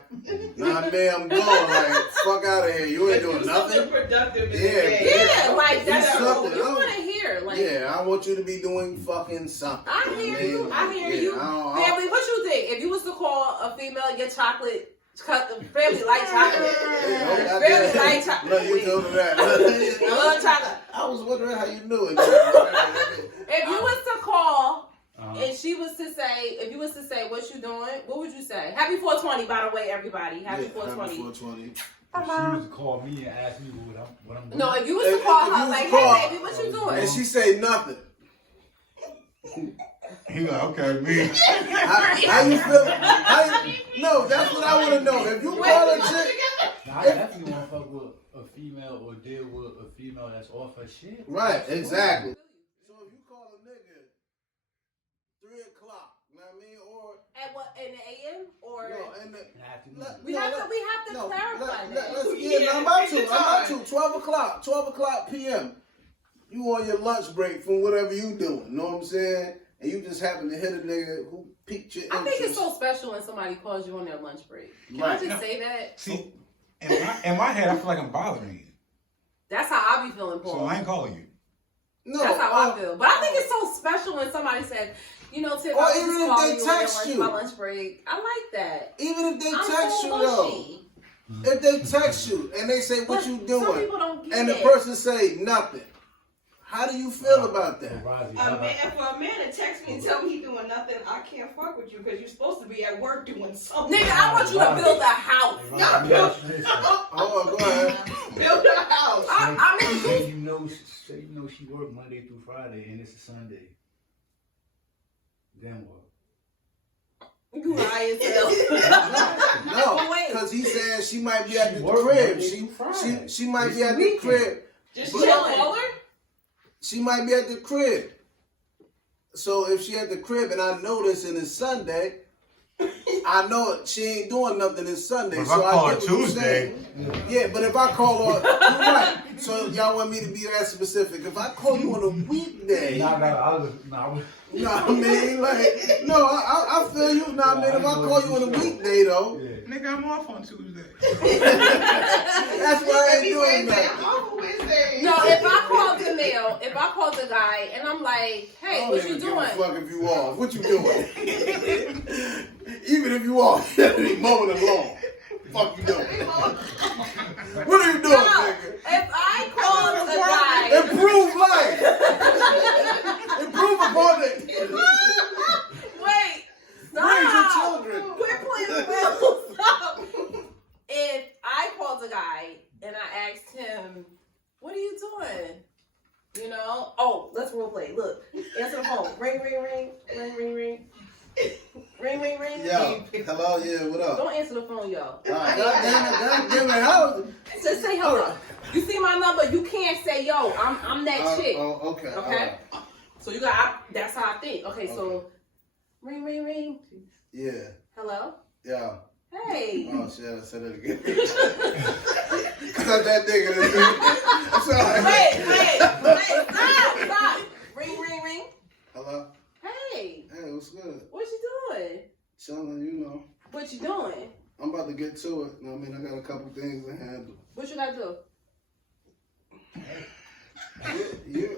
Nah, man, I'm gone. Like, fuck out of here. You ain't doing nothing. Productive in Yeah. the day. Yeah, like that's Do what something. you want to hear. Like, Yeah, I want you to be doing fucking something. I hear you. I hear Yeah, you. I don't- Family, what you think? If you was to call a female your chocolate Family like chocolate. Family like chocolate. Look, you told her that. I love chocolate. I was wondering how you knew it. If you was to call and she was to say, if you was to say, what you doing? What would you say? Happy 420, by the way, everybody. Happy 420. Happy 420. If she was to call me and ask me what I'm doing. No, if you was to call her, like, hey, baby, what you doing? And she say nothing. He like, okay, me. How you feel? No, that's what I want to know. If you call a chick, Now, I definitely want to fuck with a female or deal with a female that's off her shit. right? Exactly. So if you call a nigga 3 o'clock, you know what I mean, or At what, in the AM? Or no, in the we have to clarify that. I'm about to. 12 o'clock p.m. You on your lunch break from whatever you doing, you know what I'm saying? And you just happen to hit a nigga who piqued your interest. I think it's so special when somebody calls you on their lunch break. Can I just say that? See, in my head, I feel like I'm bothering you. That's how I be feeling, Paul. So I ain't calling you. No, that's how I feel. But I think it's so special when somebody says, you know, Tiff, or I even just if call they you text on you. my lunch break. I like that. Even if they I'm text so you though. mushy. If they text you and they say, what you doing? Some people don't get and the it. person say nothing. How do you feel about that? For a man to text me and tell me he doing nothing, I can't fuck with you because you're supposed to be at work doing something. Nigga, I want you to build a house. Not build Oh, go ahead. build a house. I mean, Say you know she work Monday through Friday and it's a Sunday. Then what? you lie as hell. No, because he said she might be at the crib. She might be at the crib. Just You don't call chilling. her? She might be at the crib. So if she at the crib and I know this and it's Sunday, I know she ain't doing nothing this Sunday. But if so I call her get what you're Tuesday. saying. Yeah, but if I call her, you're right. So y'all want me to be that specific. If I call you on a weekday, I was no, I mean, like, no, I feel you. No, I mean, if I call you on a weekday, though, Nigga, I'm off on Tuesday. that's why I ain't doing that. No, if I call the guy and I'm like, hey, what you doing? Fuck if you off. What you doing? Even if you off, you're mowing the lawn. Fuck you doing? What are you doing, nigga? If I call the guy, Improve life. Improve upon it. wait, Raise your stop. children. Quit playing with stop. If I called the guy and I asked him, what are you doing? You know? Oh, let's role play. Look, answer the phone. Ring, ring, ring. Ring, ring, ring. Ring, ring, ring. Yo, hello, yeah, what up? Don't answer the phone, yo. God damn it, how? Just say hello. You see my number? You can't say yo. I'm that chick. Oh, okay. Okay. So you got. That's how I think. Okay, so ring, ring, ring. Yeah. Hello. Yeah. Hey. Oh shit, I said it again. Cut that nigga. I'm sorry. Wait, stop. Ring, ring, ring. Hello. Hey. Hey, what's good? What you doing? Chilling, you know. What you doing? I'm about to get to it. You know what I mean, I got a couple things to handle. What you gotta do?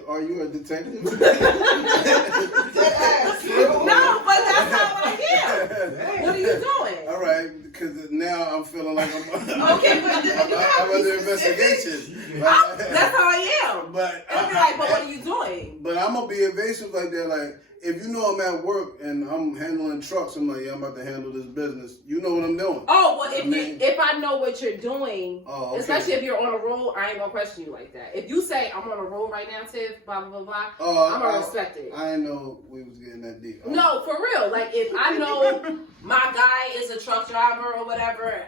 Are you a detective? No, but that's not what I hear. What are you doing? All right, because now I'm feeling like I'm Okay, but I'm under investigation. that's how I am. But It'll be like, but what are you doing? But I'm gonna be evasive like that. Like if you know I'm at work and I'm handling trucks, I'm like, yeah, I'm about to handle this business. You know what I'm doing. Oh, well, if I know what you're doing, okay. especially if you're on a roll, I ain't gonna question you like that. If you say I'm on a roll right now, Tiff, blah blah blah blah, I'm gonna respect it. I didn't know we was getting that deep. No, for real. Like if I know my guy is a truck driver or whatever,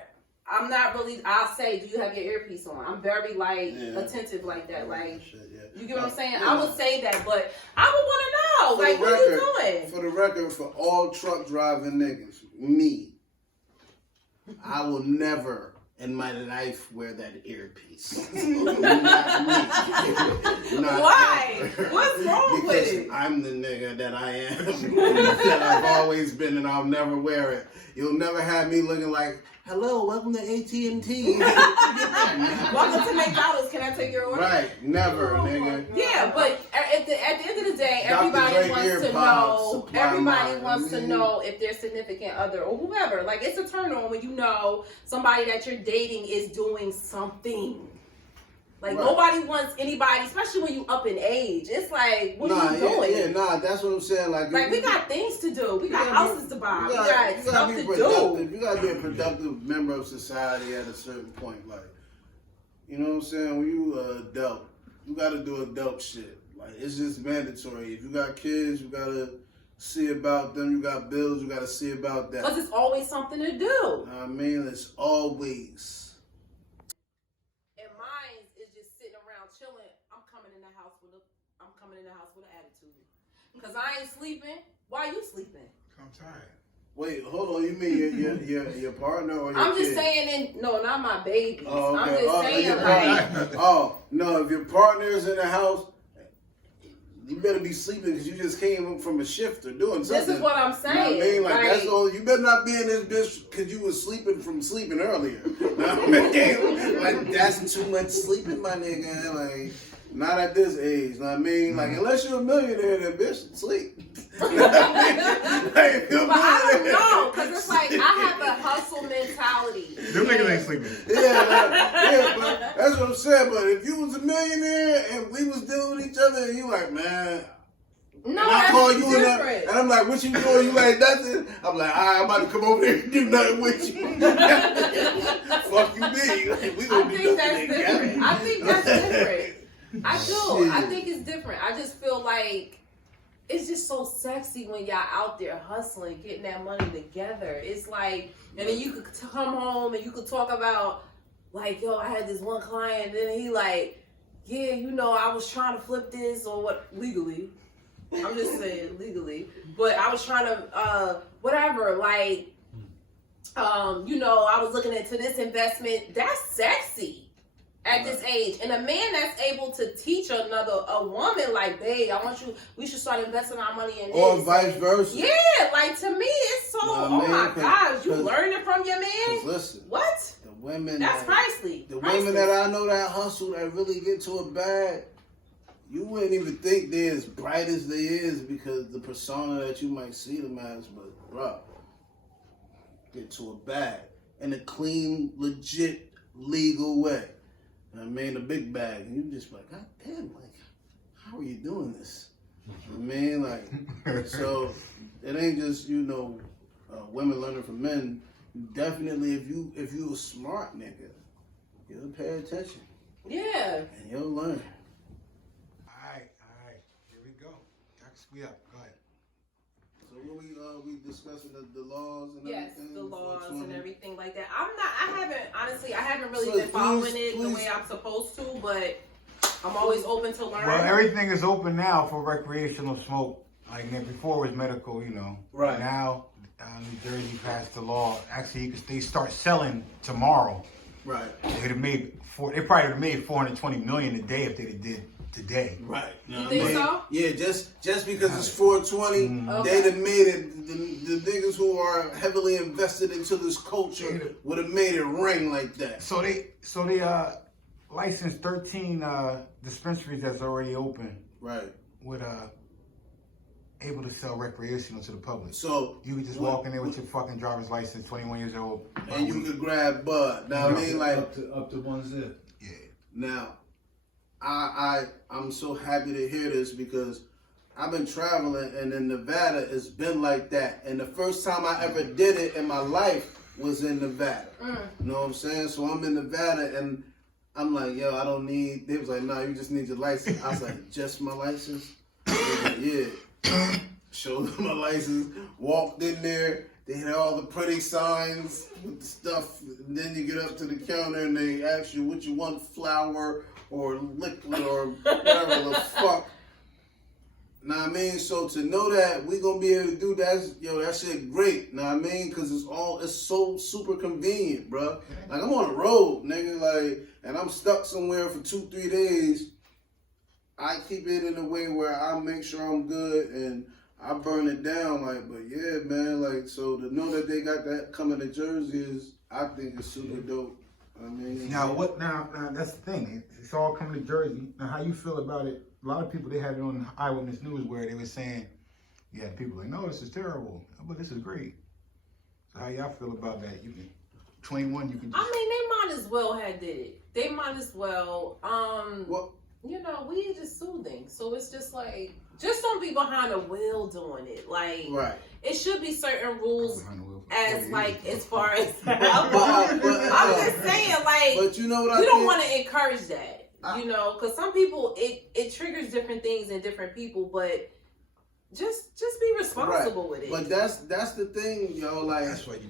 I'm not really. I'll say, do you have your earpiece on? I'm very attentive like that. Like you get what I'm saying? I would say that, but I would want to know, like, what are you doing? For the record, for all truck driving niggas, me, I will never in my life wear that earpiece. Not me. Why? What's wrong with it? I'm the nigga that I am, that I've always been, and I'll never wear it. You'll never have me looking like, hello, welcome to AT&T. Welcome to McDonald's. Can I take your order? Right, never, nigga. Yeah, but at the end of the day, Dr. everybody Dre wants to earpods know. supply Everybody mine. wants to know if their significant other or whoever. Like, it's a turn on when you know somebody that you're dating is doing something. Like, Right. nobody wants anybody, especially when you up in age. It's like, what are you doing? Yeah, that's what I'm saying. Like we got things to do. We got houses to buy. We got you stuff gotta to be do. productive. You gotta be a productive member of society at a certain point. Like, you know what I'm saying? When you adult, you gotta do adult shit. Like, it's just mandatory. If you got kids, you gotta see about them. You got bills, you gotta see about that. Because it's always something to do. I mean, it's always. And mine is just sitting around chilling. I'm coming in the house with an attitude. Because I ain't sleeping. Why you sleeping? I'm tired. Wait, hold on. You mean your partner or your I'm just kid? saying, no, not my babies. Oh, okay. I'm just saying, your like, partner. Oh, no, if your partner's in the house, you better be sleeping because you just came from a shift or doing something. this is what I'm saying. You know what I mean? Like, that's Like, all. You better not be in this bitch because you was sleeping from sleeping earlier. You know what I mean? Like, that's too much sleeping, my nigga. Like, not at this age. You know what I mean? Like, unless you're a millionaire, then bitch, sleep. You know what I mean? Like, if you're a but I don't millionaire- know, because it's like, I have a hustle mentality. Them niggas ain't sleeping. Yeah, but that's what I'm saying. But if you was a millionaire and we was dealing with each other, and you like, man, No, and I that's call you different. and I'm like, what you doing? You like nothing? I'm like, all right, I'm about to come over there and do nothing with you. Fuck you, me. Like, we I gonna do think that's nothing different. together. I think that's different. I do. Shit. I think it's different. I just feel like it's just so sexy when y'all out there hustling, getting that money together. It's like, and then you could come home and you could talk about, like, yo, I had this one client, and then he like, yeah, you know, I was trying to flip this or what, legally. I'm just saying legally, but I was trying to, whatever, like, you know, I was looking into this investment. That's sexy at this age. And a man that's able to teach a woman, like, babe, we should start investing our money in this. Or vice versa. Yeah, like, to me, it's so, Nah, oh man, my gosh, you 'cause- learning from your man? 'Cause listen, What? the women That's priceless. The women that I know that hustle, that really get to a bag, you wouldn't even think they're as bright as they is because the persona that you might see them as, but bro, get to a bag in a clean, legit, legal way. I mean, a big bag, and you just like, God damn, like, how are you doing this? I mean, like, so it ain't just, you know, women learning from men. Definitely, if you a smart nigga, you'll pay attention Yeah. and you'll learn. All right. Here we go. We up. Go ahead. So we discussing the laws and Yes, everything. the laws and 420. everything like that. I haven't really So been following please- it the way I'm supposed to, but I'm always open to learn. Well, everything is open now for recreational smoke. Like before it was medical, you know. Right. Now, New Jersey passed the law. Actually, they start selling tomorrow. Right. They probably would have made 420 million a day if they did today. Right. You think so? Yeah, just because it's 420, Okay. they'd have made it. The niggas who are heavily invested into this culture would have made it ring like that. So they licensed 13 dispensaries that's already open Right. with able to sell recreational to the public. So You could just walk in there with your fucking driver's license, 21 years old. and you could grab bud. Now I mean, like, up to one zip. Yeah. now, I'm so happy to hear this because I've been traveling and in Nevada it's been like that. And the first time I ever did it in my life was in Nevada. You know what I'm saying? So I'm in Nevada and I'm like, yo, I don't need. They was like, nah, you just need your license. I was like, just my license? They was like, yeah. Showed them my license. Walked in there. They had all the pretty signs with the stuff. And then you get up to the counter and they ask you what you want, flour or liquid or whatever the fuck. Know what I mean? So to know that we gonna be able to do that, that shit great. Know what I mean? Cause it's so super convenient, bro. Like I'm on the road, nigga, like, and I'm stuck somewhere for 2-3 days. I keep it in a way where I make sure I'm good and I burn it down, like, but yeah, man, like, so to know that they got that coming to Jersey I think it's super dope. I mean, Now what? Now that's the thing. It's all coming to Jersey. Now, how you feel about it? A lot of people, they had it on Eyewitness News where they were saying, yeah, people like, no, this is terrible, but this is great. So how y'all feel about that? You can 21. You can. Just... I mean, they might as well have did it. They might as well. well, You know, we just soothing, so it's just like, just don't be behind a wheel doing it. Like, right. It should be certain rules as like as far as but, I'm just saying, like, but you know what you don't want to encourage that. You know, because some people it triggers different things in different people, but just be responsible with it. But that's the thing, yo. Like that's why you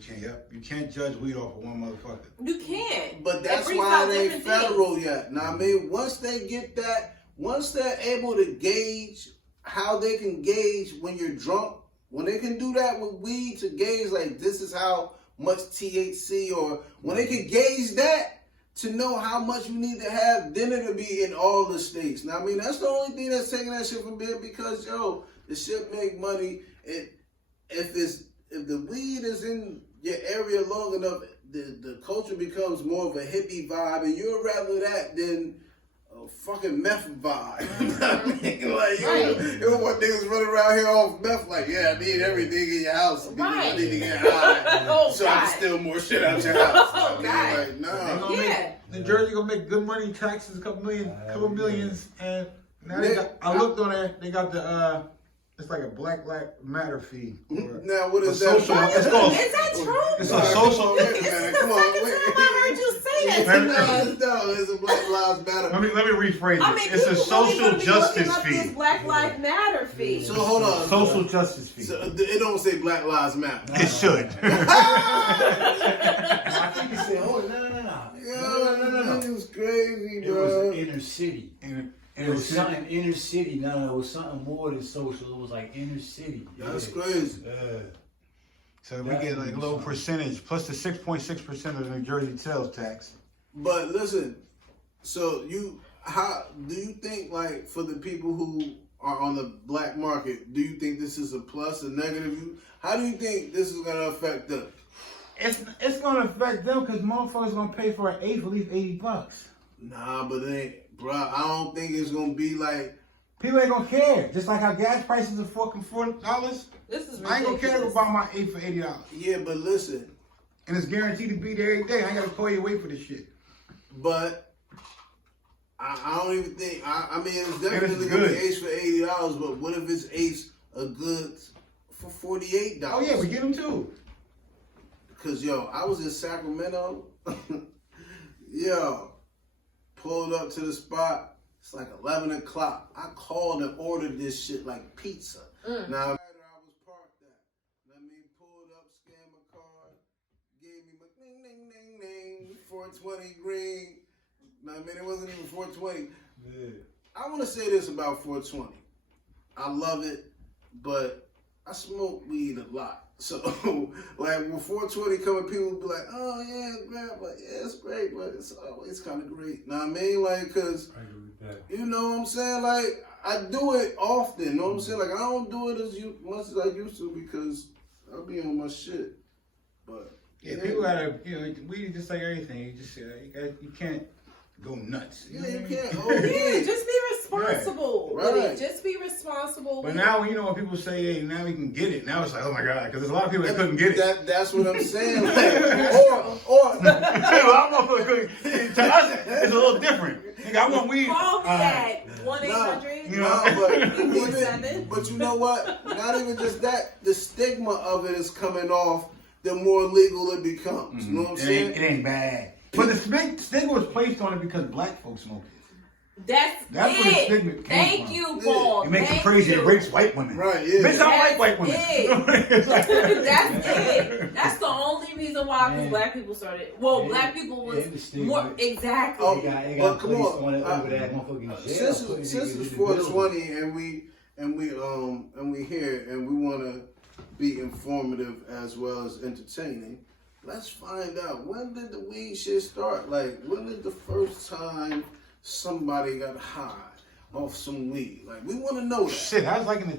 can't judge weed off of one motherfucker. You can't. But that's why it ain't federal yet. Now I mean, once they get that, once they're able to gauge how they can gauge when you're drunk, when they can do that with weed to gauge like this is how much THC, or when they can gauge that to know how much you need to have, then it'll be in all the states. Now I mean, that's the only thing that's taking that shit from being, because yo, the shit make money. If the weed is in your area long enough, the culture becomes more of a hippie vibe, and you'd rather that than a fucking meth vibe. You know what I mean? Like, you don't want niggas running around here off meth like, yeah, I need everything in your house. I need to get high so I can steal more shit out your house. Like, nah. New Jersey gonna make good money, taxes, a couple millions, and now they got, I looked on there, they got the it's like a Black Lives Matter fee. Now what is that? Social, it's called, is that true? It's a social. Come on, I heard you say that. No, it's a Black Lives Matter. Let me rephrase it. It's a social justice fee. Black Lives Matter fee. So hold on. Social justice fee. So it don't say Black Lives Matter. It should. I think you said, oh, no. Yo, it was crazy, It bro. was inner city. It was something inner city. No, it was something more than social. It was like inner city. That's crazy. So we get like a little percentage, plus the 6.6% of the New Jersey sales tax. But listen, so how do you think, like, for the people who are on the black market, do you think this is a plus, a negative? How do you think this is gonna affect them? It's gonna affect them because motherfuckers gonna pay for an eighth at least $80. Nah, but it ain't, bro. I don't think it's gonna be like people ain't gonna care. Just like how gas prices are fucking $40. This is ridiculous. I ain't gonna care about my eighth for $80. Yeah, but listen, and it's guaranteed to be there every day. I ain't gotta call you wait for this shit. But I don't even think. I mean, it's definitely gonna be ace for $80. But what if it's ace a good for $48? Oh yeah, we get them too. Cause yo, I was in Sacramento. Yo, pulled up to the spot. It's like 11 o'clock. I called and ordered this shit like pizza. Now, I was parked at. Let me pulled up, scanned my card, gave me my ding, ding, ding, ding, 420 green. Now, I mean, it wasn't even 420. Yeah. I want to say this about 420. I love it, but I smoke weed a lot. So, like, when 420 come and people be like, oh, yeah, it's great. I'm like, yeah, it's great, but it's always kind of great. Know what I mean? Like, because, you know what I'm saying? Like, I do it often. You know what I'm saying? Like, I don't do it as much as I used to because I'll be on my shit. But, yeah, people gotta, weed is just like everything. You just, you can't go nuts. Yeah, you can't. Yeah, just be responsible with Right. it. Just be responsible. But now, when people say, hey, now we can get it, now it's like, oh my God, because there's a lot of people that couldn't get it. That's what I'm saying. Like, I don't know if it couldn't. To us, it's a little different. Nigga, I want weed. Call me at 1-800. But you know what? Not even just that. The stigma of it is coming off. The more legal it becomes. You know what I'm saying? It ain't bad. But the stigma was placed on it because black folks smoke it. That's where the stigma came Thank from. you, Paul. It makes it crazy. It rapes white women. Right, yeah. Bitch, I like white women. That's it. That's the only reason why, because black people started. Well, black people was more exactly. Oh, but come on. Since it's 420 and we here and we want to be informative as well as entertaining, let's find out, when did the weed shit start? Like, when did the first time somebody got high? off some weed? Like, we want to know that. Shit, I was like in the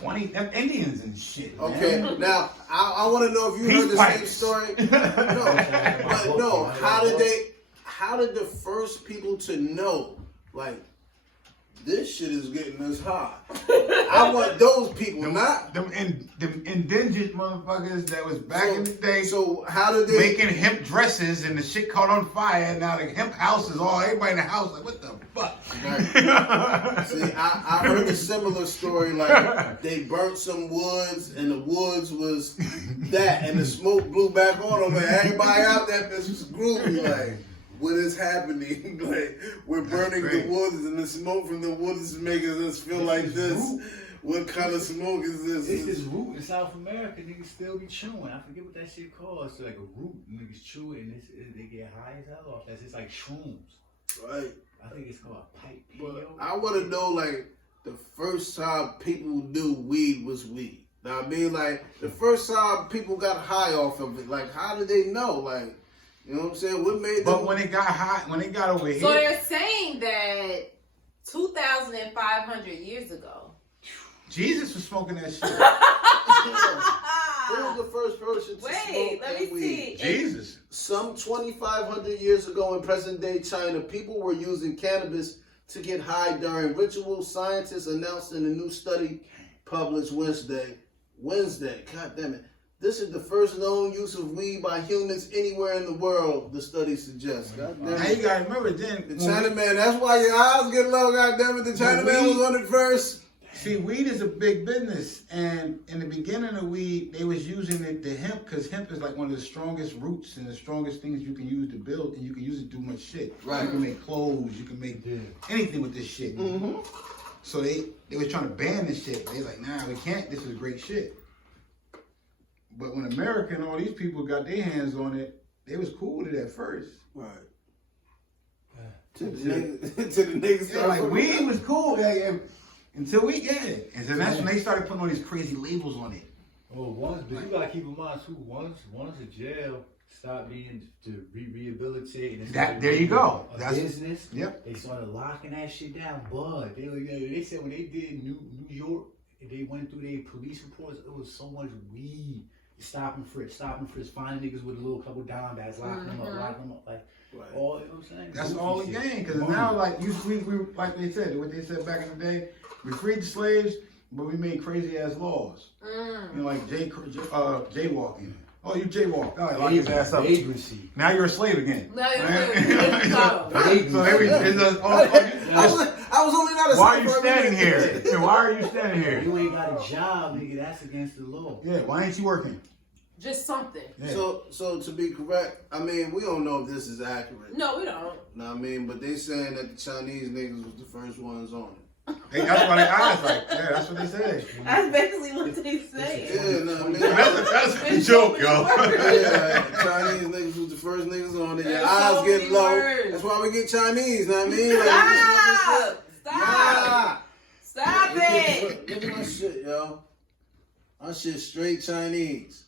20 them Indians and shit. Okay, man. now I want to know if you heard the same story. No, how did the first people to know, like, this shit is getting us high? I want those people, not them indigent motherfuckers that was back in the day. So how did they making hemp dresses and the shit caught on fire? And now the hemp houses, everybody in the house like, what the fuck? Right. See, I heard a similar story. Like, they burnt some woods, and the woods was that, and the smoke blew back on them, and everybody out there was groovy like, what is happening? Like, we're burning the woods, and the smoke from the woods is making us feel like this. What kind of smoke is this? It's this root in South America. Niggas still be chewing. I forget what that shit called. It's like a root. Niggas chew it, and they get high as hell off that. It's like shrooms. Right. I think it's called pipe. But I want to know, like, the first time people knew weed was weed. Now, I mean, like, the first time people got high off of it, like, how did they know? Like, you know what I'm saying? What made them? But when it got hot, when it got over here. So they're saying that 2,500 years ago. Jesus was smoking that shit. Who was the first person to smoke let me weed? see. Jesus. Some 2,500 years ago in present-day China, people were using cannabis to get high during rituals. Scientists announced in a new study published Wednesday. God damn it. This is the first known use of weed by humans anywhere in the world, the study suggests. God damn it. Now you gotta remember then. The Chinaman, that's why your eyes get low, God damn it. The Chinaman was on it first. See, weed is a big business, and in the beginning of weed, they was using the hemp, because hemp is like one of the strongest roots and the strongest things you can use to build, and you can use it to do much shit. Right. You can make clothes, you can make anything with this shit. Mm-hmm. So they was trying to ban this shit. They like, nah, we can't. This is great shit. But when America and all these people got their hands on it, they was cool with it at first. Right. To the niggas. Yeah, like weed was cool. Until we get it. And then that's when they started putting all these crazy labels on it. Well, but you gotta keep in mind too. Once the jail stopped being to rehabilitate, and There you go. That's business. Yep. They started locking that shit down. But they said when they did New York, they went through their police reports. It was so much weed. Stopping frisk, finding niggas with a little couple dime bags, locking them up, like. Right. All, you know what I'm saying? That's all the game, because now, like we like they said, what they said back in the day, we freed the slaves, but we made crazy ass laws. You know, like jaywalking. Oh, you jaywalked. All right, lock his ass up. Vagrancy. Now you're a slave again. Now you're a slave. I was only not a slave. Why are you standing here? Why are you standing here? You ain't got a job, nigga. That's against the law. Yeah, why ain't you working? Just something. Yeah. So to be correct, I mean, we don't know if this is accurate. No, we don't. Know what I mean? But they saying that the Chinese niggas was the first ones on it. That's why they asked, like, yeah, that's what they say. That's basically what they say. Yeah, no, I mean, that's a joke, yo. Yeah, Chinese niggas was the first niggas on it. Your eyes get low. That's why we get Chinese, know what I mean? Like, Stop it! Look at my shit, yo. My shit straight Chinese.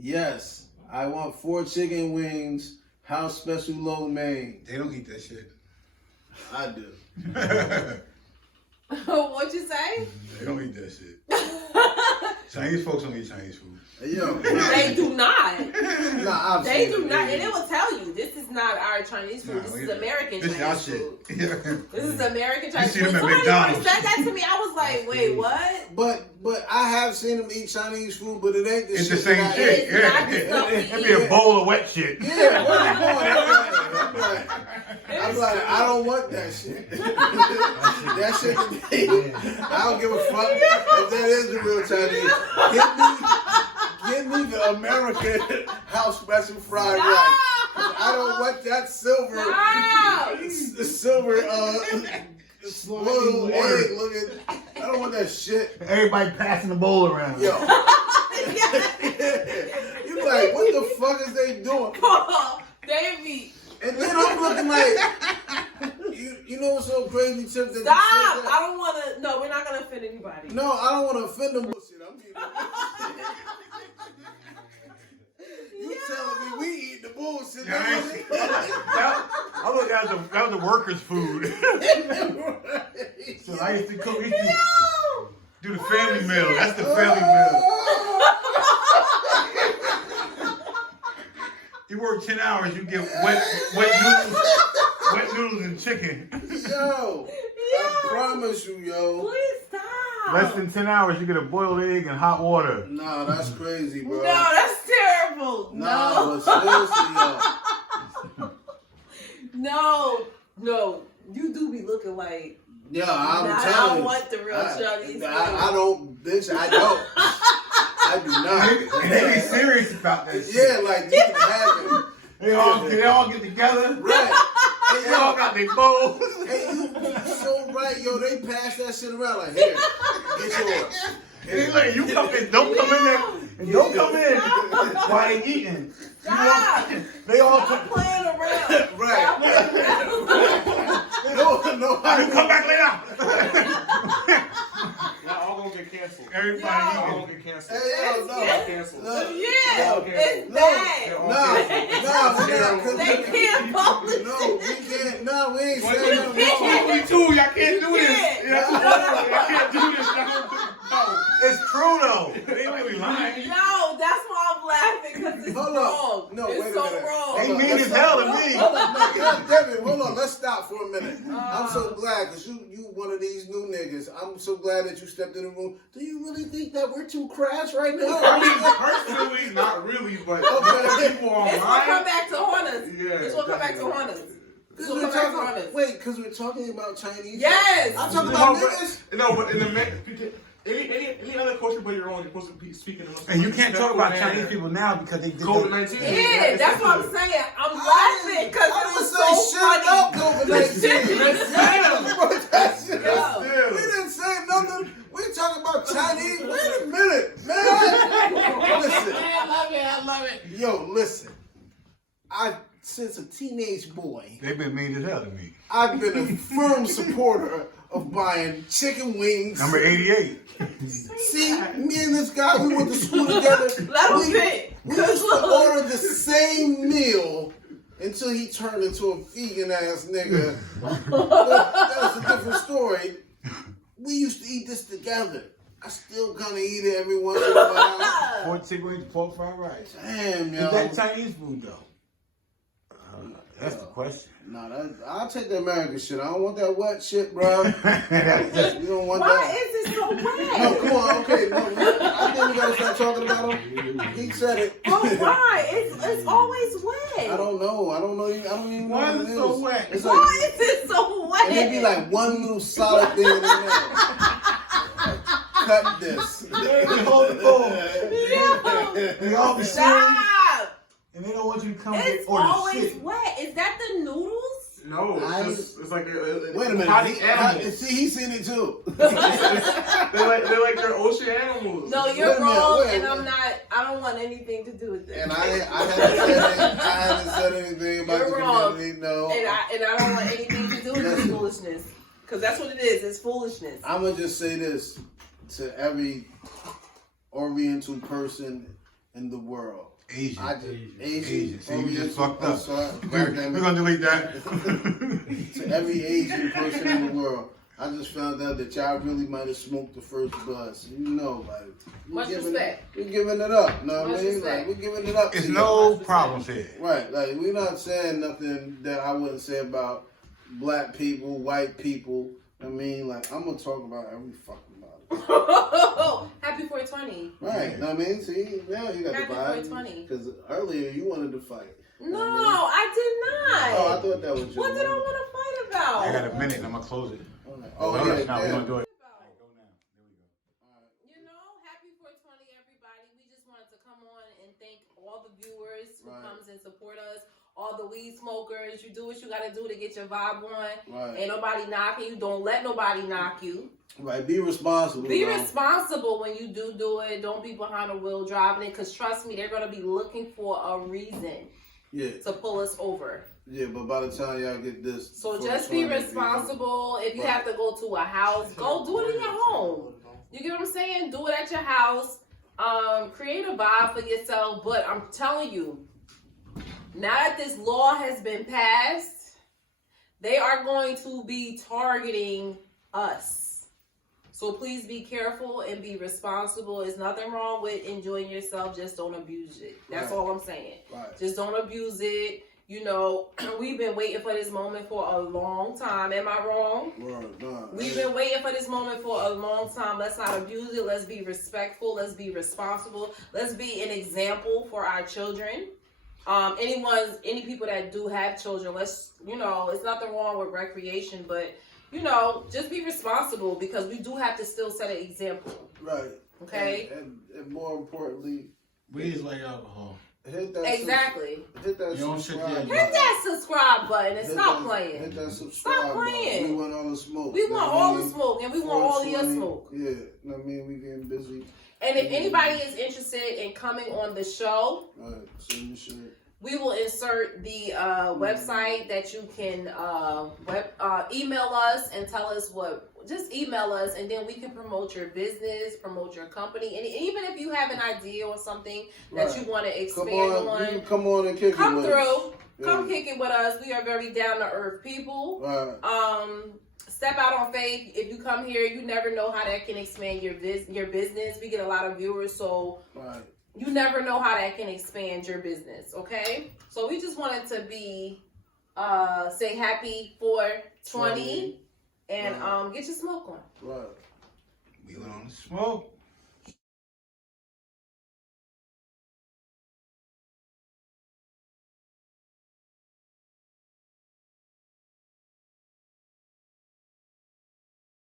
Yes, I want 4 chicken wings, house special lo mein. They don't eat that shit. I do. What'd you say? They don't eat that shit. Chinese folks don't eat Chinese food. Yo. They do not. Nah, they do not. And it will tell you, this is not our Chinese food. This is American Chinese food. This is American Chinese food. Somebody said that to me. I was like, wait, what? But I have seen them eat Chinese food, but it ain't the it's shit. It's the same shit. It'd be a bowl of wet shit. Yeah, I'm like, I don't want that shit. That shit to me, I don't give a fuck if that is the real Chinese. Give me the American house special fried rice. I don't want that silver, the silver, little egg looking. I don't want that shit. Everybody passing the bowl around. Yo. You like, what the fuck is they doing? Davey. And then I'm looking like, you know what's so crazy, Tiff? Stop! I don't want to. No, we're not gonna offend anybody. No, I don't want to offend them. Bullshit. I'm eating You telling me we eat the bullshit? I thought that was the workers' food. So I used to cook. We used to do the family meal. That's the family meal. You work 10 hours, you get wet noodles and chicken. Yo, I promise you, yo. Please stop. Less than 10 hours, you get a boiled egg and hot water. Nah, that's crazy, bro. No, that's terrible. Nah, No. but seriously, yo. No. You do be looking like. Yeah, I'm Nah, telling I you. want the real Shawty's. I don't, bitch, I don't. I do not. And they be serious about that shit. Yeah, like, you can have it. They all get together. Right. They all got their bowls. Hey, you so right, yo. They pass that shit around like, here, get yours. And they like, you come in, don't come in there, and don't come in while they eating. Stop. They all Stop playing around. Right. Stop playing around. No. you come back later. Y'all all gonna get canceled. Everybody Y'all eating. gonna get canceled. Hey, yo, Y'all no. canceled. Yeah, it's No. bad. Nah, They can't publish no, we it. can't. No, we ain't saying nothing wrong. 2022, y'all can't do this. Yeah. Y'all can't do this. No, it's true though. They ain't be lying. No, that's why I'm laughing because it's Hold wrong. on. No, it's wait a so minute. wrong. They Hold on, mean let's as hell to stop. me. Hold on, no, God damn it. Hold on, let's stop for a minute. I'm so glad because you one of these new niggas. I'm so glad that you stepped in the room. Do you really think that we're too crass right now? I mean, personally, not really, but Okay. people It's gonna come online. back to haunt us. Yeah, It's gonna come back to haunt us. It's gonna come back to haunt us. Wait, because we're talking about Chinese. Yes. I'm talking about No, niggas. but in the any other culture but your own, you're supposed to be speaking in a And you can't talk about respectful Chinese manner. people now because they did COVID-19. Yeah, that's what I'm saying. I'm laughing because I it didn't was say so shit funny. about COVID-19. That shit Yo. We didn't say nothing. We talking about Chinese. Wait a minute, man. Listen. I love it. Yo, listen. Since a teenage boy, They've been mean as hell to me. I've been a firm supporter of buying chicken wings. Number 88. See, me and this guy, we went to school together. Let him fit. We used to order the same meal until he turned into a vegan ass nigga. That's a different story. We used to eat this together. I still kind of eat it every once in a while. 14 wings, pork fried rice. Damn, yo. Is that Chinese food though? That's the question. No, I'll take the American shit. I don't want that wet shit, bro. You don't want Why that. is it so wet? No, come on. Okay, no, I think we gotta start talking about him. He said it. But why? It's always wet. I don't know. I don't even know Why what is it it so is. wet? It's Why like, is it so wet? and it'd be like one little solid thing in there. Cut this. They hold the bowl. Yo, They all be serious. stop. And they don't want you to come It's and order always shit. wet. Is that the noodles? No, it's like Wait a minute. aquatic animals. See, he's seen it too. they're like their ocean animals. No, Wait you're a minute, wrong, wait, and wait. I'm not. I don't want anything to do with this. And I haven't said anything about You're the wrong. community. No. And I don't want anything to do with this foolishness. Because that's what it is. It's foolishness. I'm gonna just say this to every Oriental person in the world. Asian. Asian. See, you just fucked I'm up. sorry. We're gonna delete that. To every Asian person in the world, I just found out that y'all really might have smoked the first bus. You know, like Much respect. We're giving it up. Know what Much I mean? respect. Like we're giving it up. It's to no y'all. problems here. Right. Like we're not saying nothing that I wouldn't say about black people, white people. I mean, like I'm gonna talk about every fucking body. Happy 420. Right. Know what I mean? See, now you got Happy the vibe. 420. Because earlier you wanted to fight. No, I did not. Oh, I thought that was your What did I want to fight about? I got a minute and I'm gonna close it. Oh, no, yeah, now we're damn. gonna do it. You know, happy 420, everybody. We just wanted to come on and thank all the viewers who Right. comes and support us. All the weed smokers, you do what you gotta do to get your vibe on. Right. Ain't nobody knocking you. Don't let nobody knock you. Right. Be responsible. Be bro. responsible when you do it. Don't be behind the wheel driving it. Because trust me, they're gonna be looking for a reason Yeah. to pull us over. Yeah, but by the time y'all get this. So just be responsible. If you have to go to a house, go do it in your home. You get what I'm saying? Do it at your house. Create a vibe for yourself. But I'm telling you, now that this law has been passed, they are going to be targeting us. So please be careful and be responsible. There's nothing wrong with enjoying yourself. Just don't abuse it. That's all I'm saying. Right. Just don't abuse it. You know, we've been waiting for this moment for a long time. Am I wrong? We've been waiting for this moment for a long time. Let's not abuse it. Let's be respectful. Let's be responsible. Let's be an example for our children. Any people that do have children, let's, you know, it's nothing wrong with recreation, but, you know, just be responsible because we do have to still set an example. Right. Okay? And more importantly, weed is like alcohol. Hit that exactly. Hit that subscribe. Hit that subscribe button and stop playing. Hit that subscribe Stop playing. button. We want all the smoke. We want all the smoke, and we want all of your smoke. Yeah, I mean, we getting busy. And if anybody is interested in coming on the show, send me shit. We will insert the website that you can email us and tell us just email us, and then we can promote your business, promote your company, and even if you have an idea or something that you want to expand on, come on and kick come it with through. us. Come kick it with us. We are very down to earth people. Step out on faith. If you come here, you never know how that can expand your business. We get a lot of viewers, so you never know how that can expand your business. Okay, so we just wanted to say happy 420 and get your smoke on. We on the smoke.